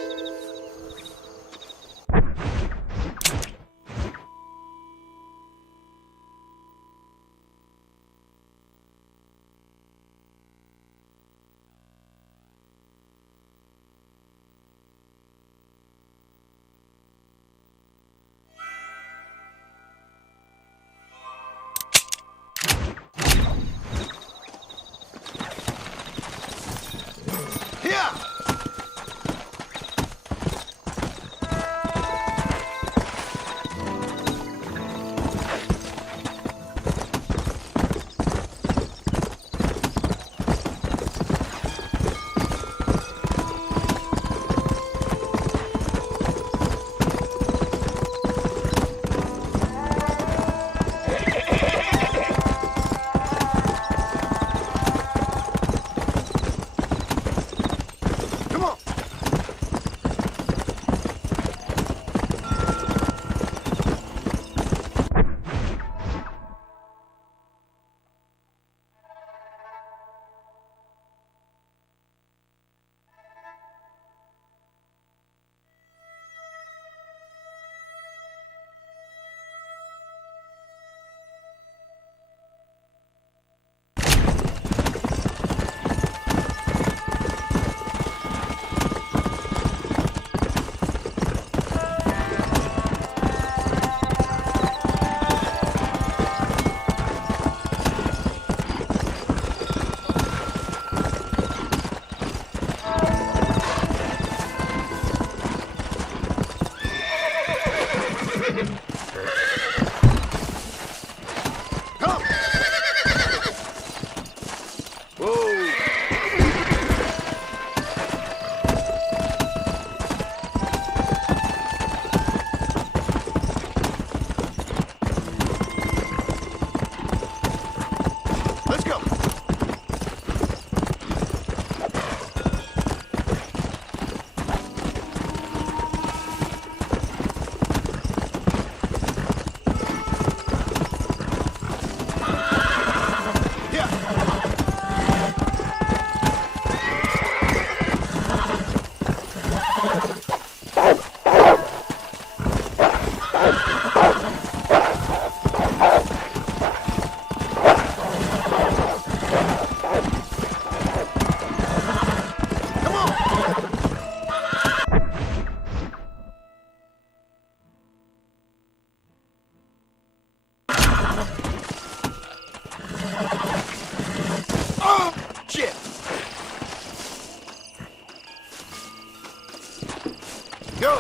Go!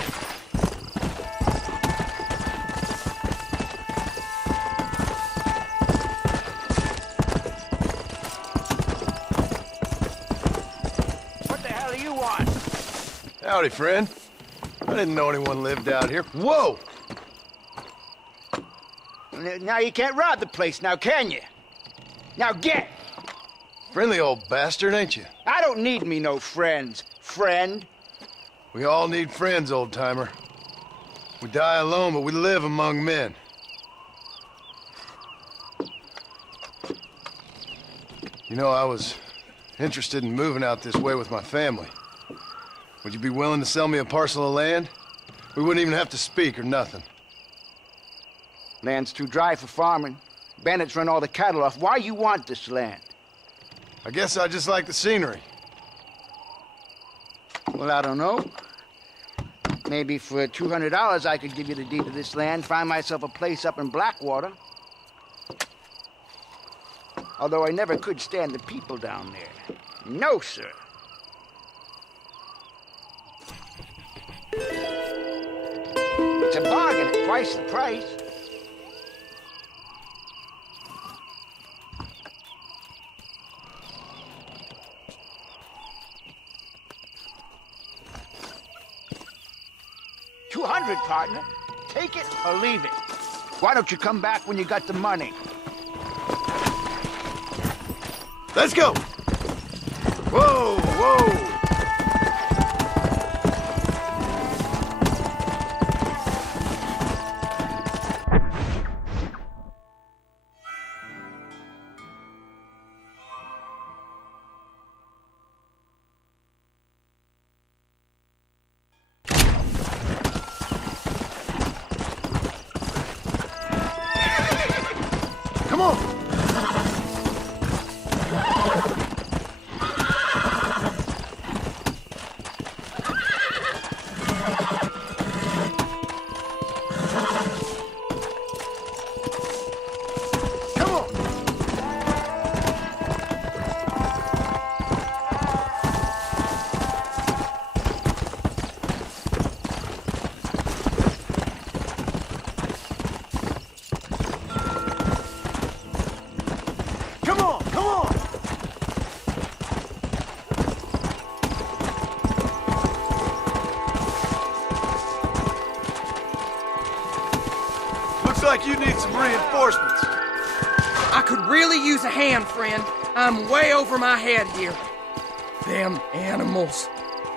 What the hell do you want? Howdy, friend. I didn't know anyone lived out here. Whoa! Now you can't rob the place now, can you? Now get! Friendly old bastard, ain't you? I don't need me no friends, friend. We all need friends, old-timer. We die alone, but we live among men. You know, I was interested in moving out this way with my family. Would you be willing to sell me a parcel of land? We wouldn't even have to speak or nothing. Land's too dry for farming. Bandits run all the cattle off. Why you want this land? I guess I just like the scenery. Well, I don't know. Maybe for $200 I could give you the deed to this land, find myself a place up in Blackwater. Although I never could stand the people down there. No, sir. It's a bargain at twice the price. $200, partner. Take it or leave it. Why don't you come back when you got the money? Let's go! Whoa, whoa! Come on! Like you need some reinforcements. I could really use a hand, friend. I'm way over my head here. Them animals,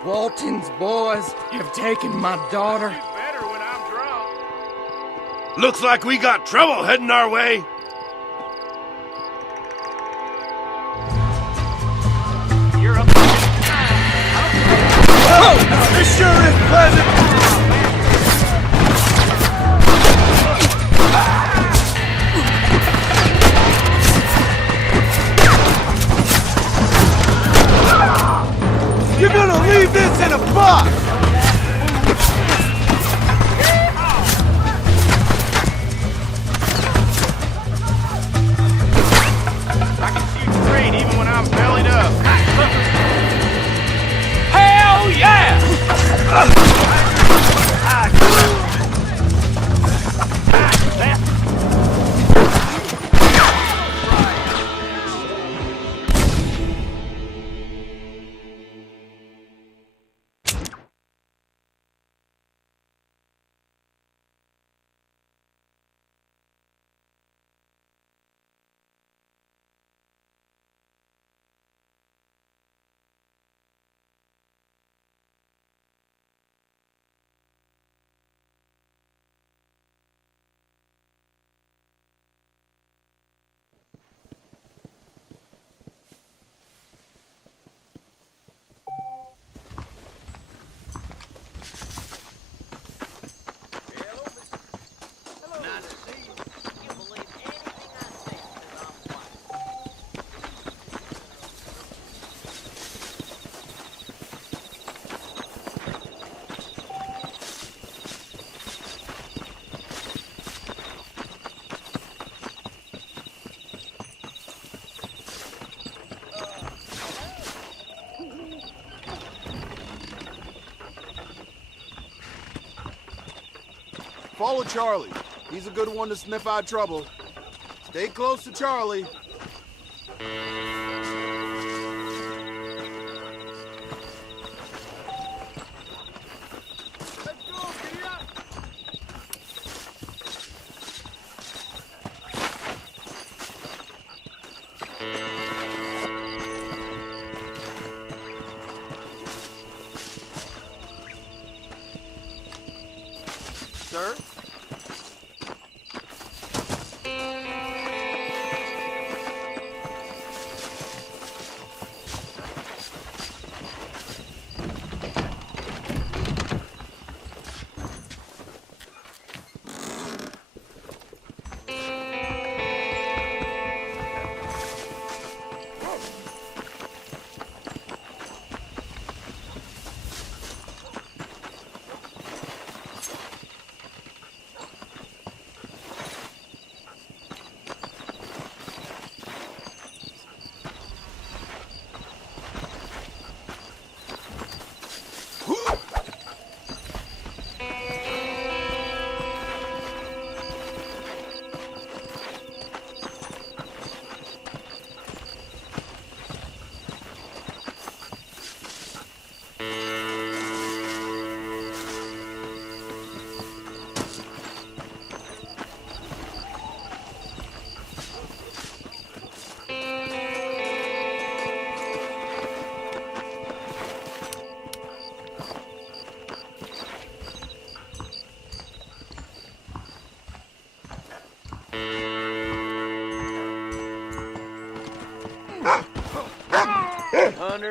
Walton's boys, have taken my daughter. Better when I'm drunk. Looks like we got trouble heading our way. You're up. Oh, this sure is pleasant. You're gonna leave this in a box! I can shoot straight even when I'm bellied up. Hell yeah! Follow Charlie. He's a good one to sniff out trouble. Stay close to Charlie. Sir?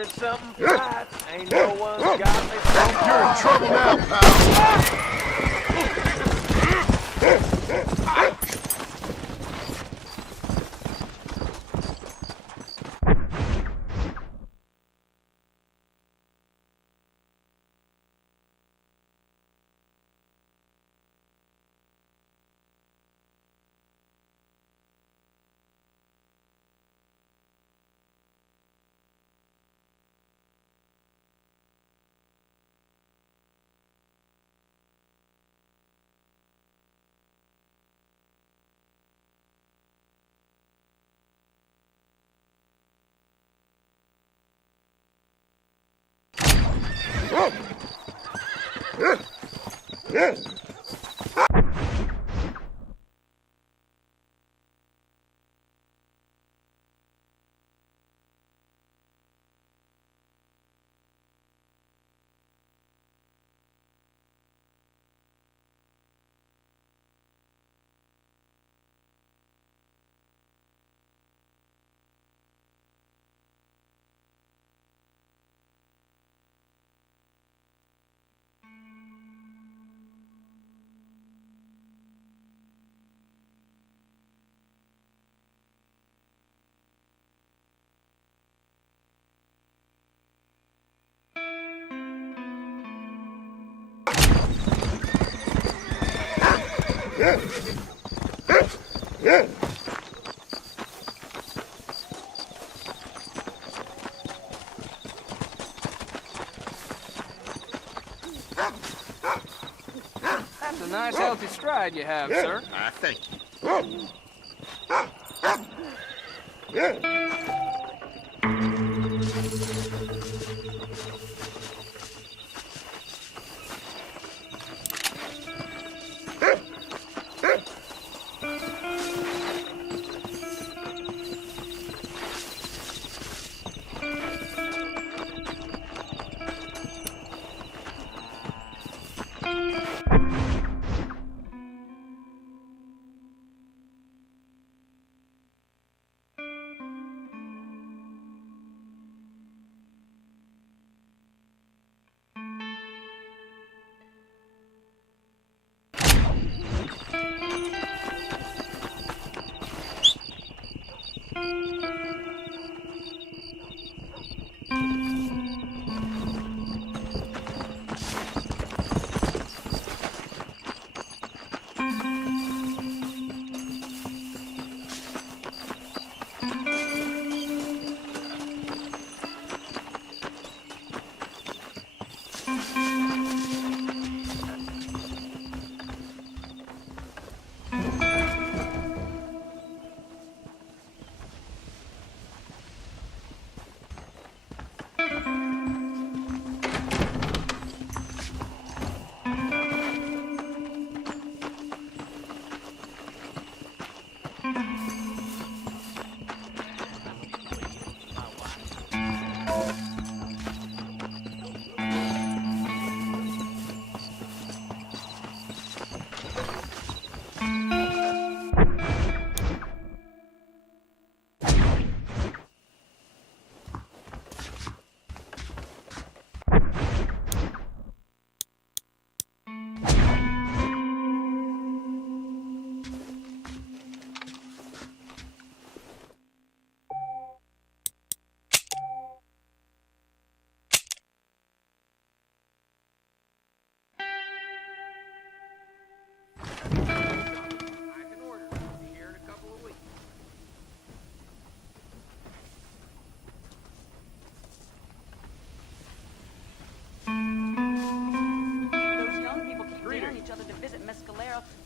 Something fights. Ain't no one's got me. You're in trouble now, pal. That's a nice, healthy stride you have, sir. I thank you.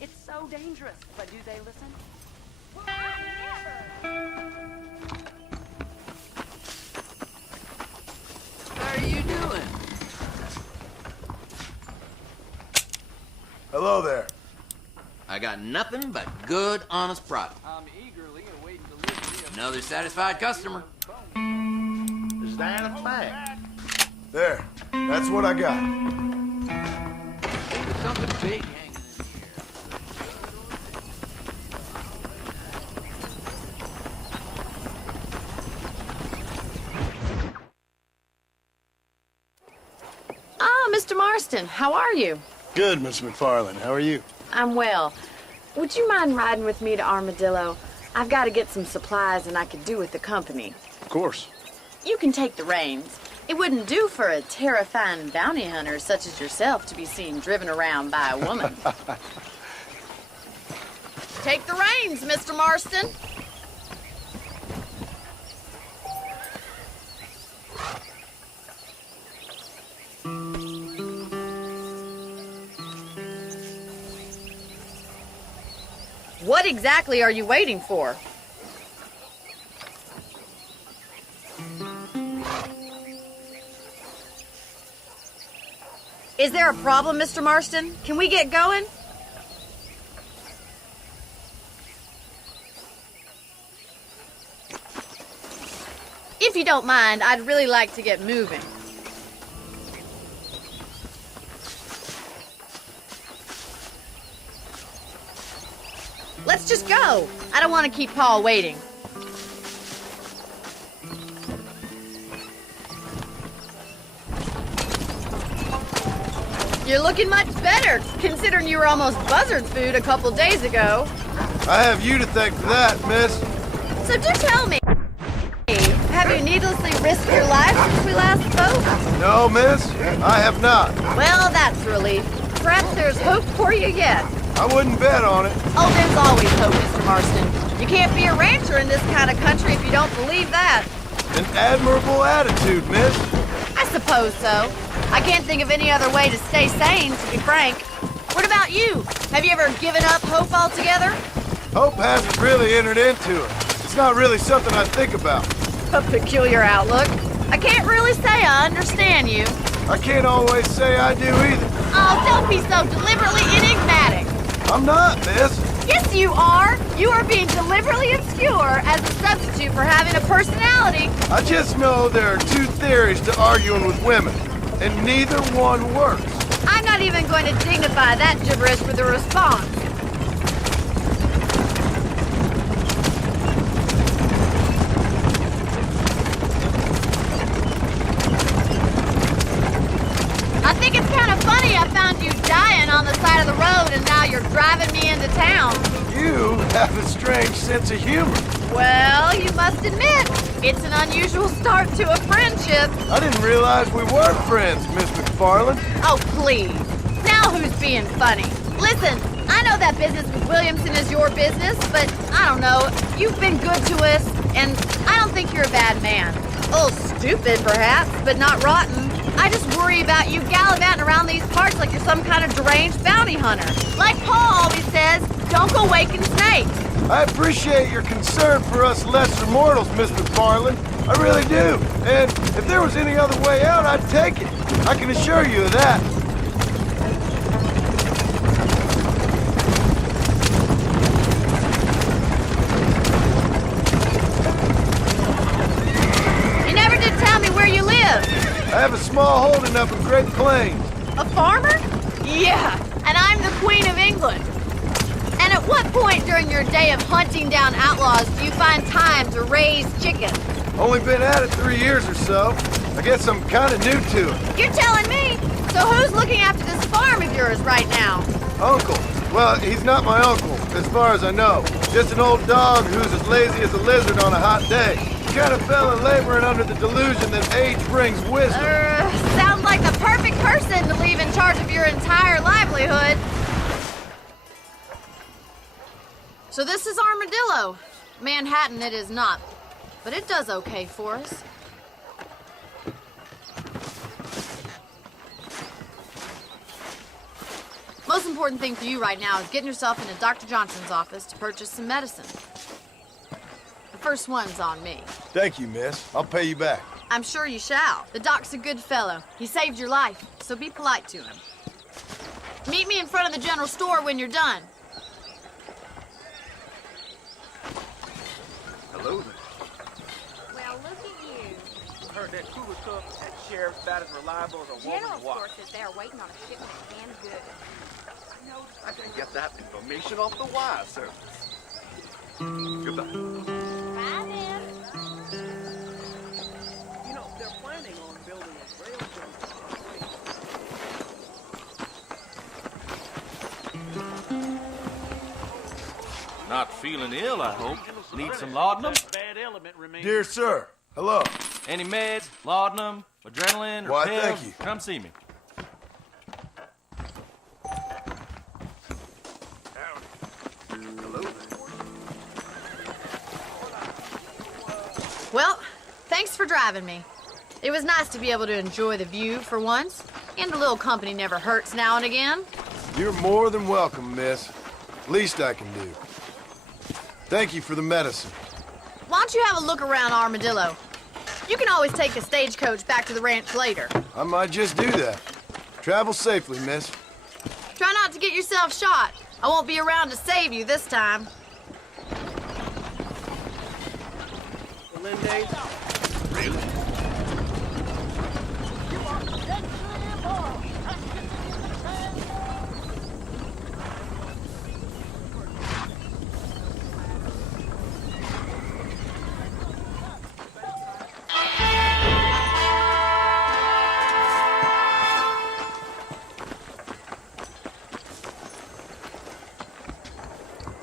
It's so dangerous, but do they listen? How are you doing? Hello there. I got nothing but good, honest product. I'm eagerly awaiting delivery of Another satisfied customer. Is that a fact? There. That's what I got. There's something big hanging in Mr. Marston, how are you? Good, Miss McFarland. How are you? I'm well. Would you mind riding with me to Armadillo? I've got to get some supplies and I could do with the company. Of course. You can take the reins. It wouldn't do for a terrifying bounty hunter such as yourself to be seen driven around by a woman. Take the reins, Mr. Marston. What exactly are you waiting for? Is there a problem, Mr. Marston? Can we get going? If you don't mind, I'd really like to get moving. Let's just go. I don't want to keep Paul waiting. You're looking much better, considering you were almost buzzard food a couple days ago. I have you to thank for that, miss. So do tell me, have you needlessly risked your life since we last spoke? No, miss, I have not. Well, that's a relief. Perhaps there's hope for you yet. I wouldn't bet on it. Oh, there's always hope, Mr. Marston. You can't be a rancher in this kind of country if you don't believe that. An admirable attitude, miss. I suppose so. I can't think of any other way to stay sane, to be frank. What about you? Have you ever given up hope altogether? Hope hasn't really entered into it. It's not really something I think about. A peculiar outlook. I can't really say I understand you. I can't always say I do either. Oh, don't be so deliberately enigmatic. I'm not, miss. Yes, you are. You are being deliberately obscure as a substitute for having a personality. I just know there are two theories to arguing with women, and neither one works. I'm not even going to dignify that gibberish with a response. I think it's kind of funny I found you dying on the side of the road and now you're driving me into town. You have a strange sense of humor. Well, you must admit, it's an unusual start to a friendship. I didn't realize we were friends, Miss McFarland. Oh, please. Now who's being funny? Listen, I know that business with Williamson is your business, but I don't know. You've been good to us, and I don't think you're a bad man. A little stupid, perhaps, but not rotten. I just worry about you gallivanting around these parts like you're some kind of deranged bounty hunter. Like Paul always says, don't go waking snakes. I appreciate your concern for us lesser mortals, Miss McFarland. I really do. And if there was any other way out, I'd take it. I can assure you of that. You never did tell me where you live. I have a small holding up in Great Plains. A farmer? Yeah, and I'm the Queen of England. And at what point during your day of hunting down outlaws do you find time to raise chickens? Only been at it 3 years or so. I guess I'm kind of new to it. You're telling me? So who's looking after this farm of yours right now? Uncle. Well, he's not my uncle, as far as I know. Just an old dog who's as lazy as a lizard on a hot day. He kind of fell in laboring under the delusion that age brings wisdom. Sounds like the perfect person to leave in charge of your entire livelihood. So this is Armadillo. Manhattan it is not, but it does okay for us. Most important thing for you right now is getting yourself into Dr. Johnson's office to purchase some medicine. The first one's on me. Thank you, miss. I'll pay you back. I'm sure you shall. The doc's a good fellow. He saved your life, so be polite to him. Meet me in front of the general store when you're done. Hello there. Well, look at you. Heard that cooler cook, that sheriff's about as reliable as a woman's General's watch. force is there waiting on a shipment of canned goods. I can get that information off the wire service. Goodbye. Bye then. You know, they're planning on building a rail Not feeling ill, I hope. Need some laudanum? bad element remains. Dear sir, hello. Any meds, laudanum, adrenaline, or Why, pills? thank you. Come see me. Well, thanks for driving me. It was nice to be able to enjoy the view for once, and a little company never hurts now and again. You're more than welcome, miss. Least I can do. Thank you for the medicine. Why don't you have a look around Armadillo? You can always take a stagecoach back to the ranch later. I might just do that. Travel safely, miss. Try not to get yourself shot. I won't be around to save you this time. Really?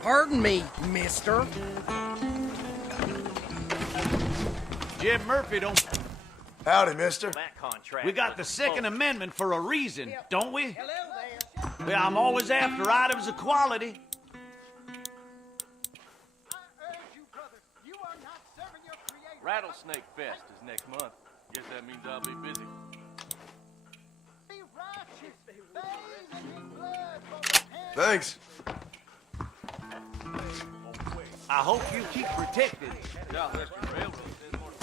Pardon me, mister. Jim Murphy don't... Howdy, mister. We got the Second Amendment for a reason, don't we? Well, I'm always after items of quality. Rattlesnake Fest is next month. Guess that means I'll be busy. Thanks. I hope you keep protected. Southwestern Railroad says more.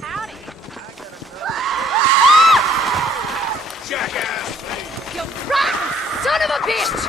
Howdy. Jackass! You rotten son of a bitch!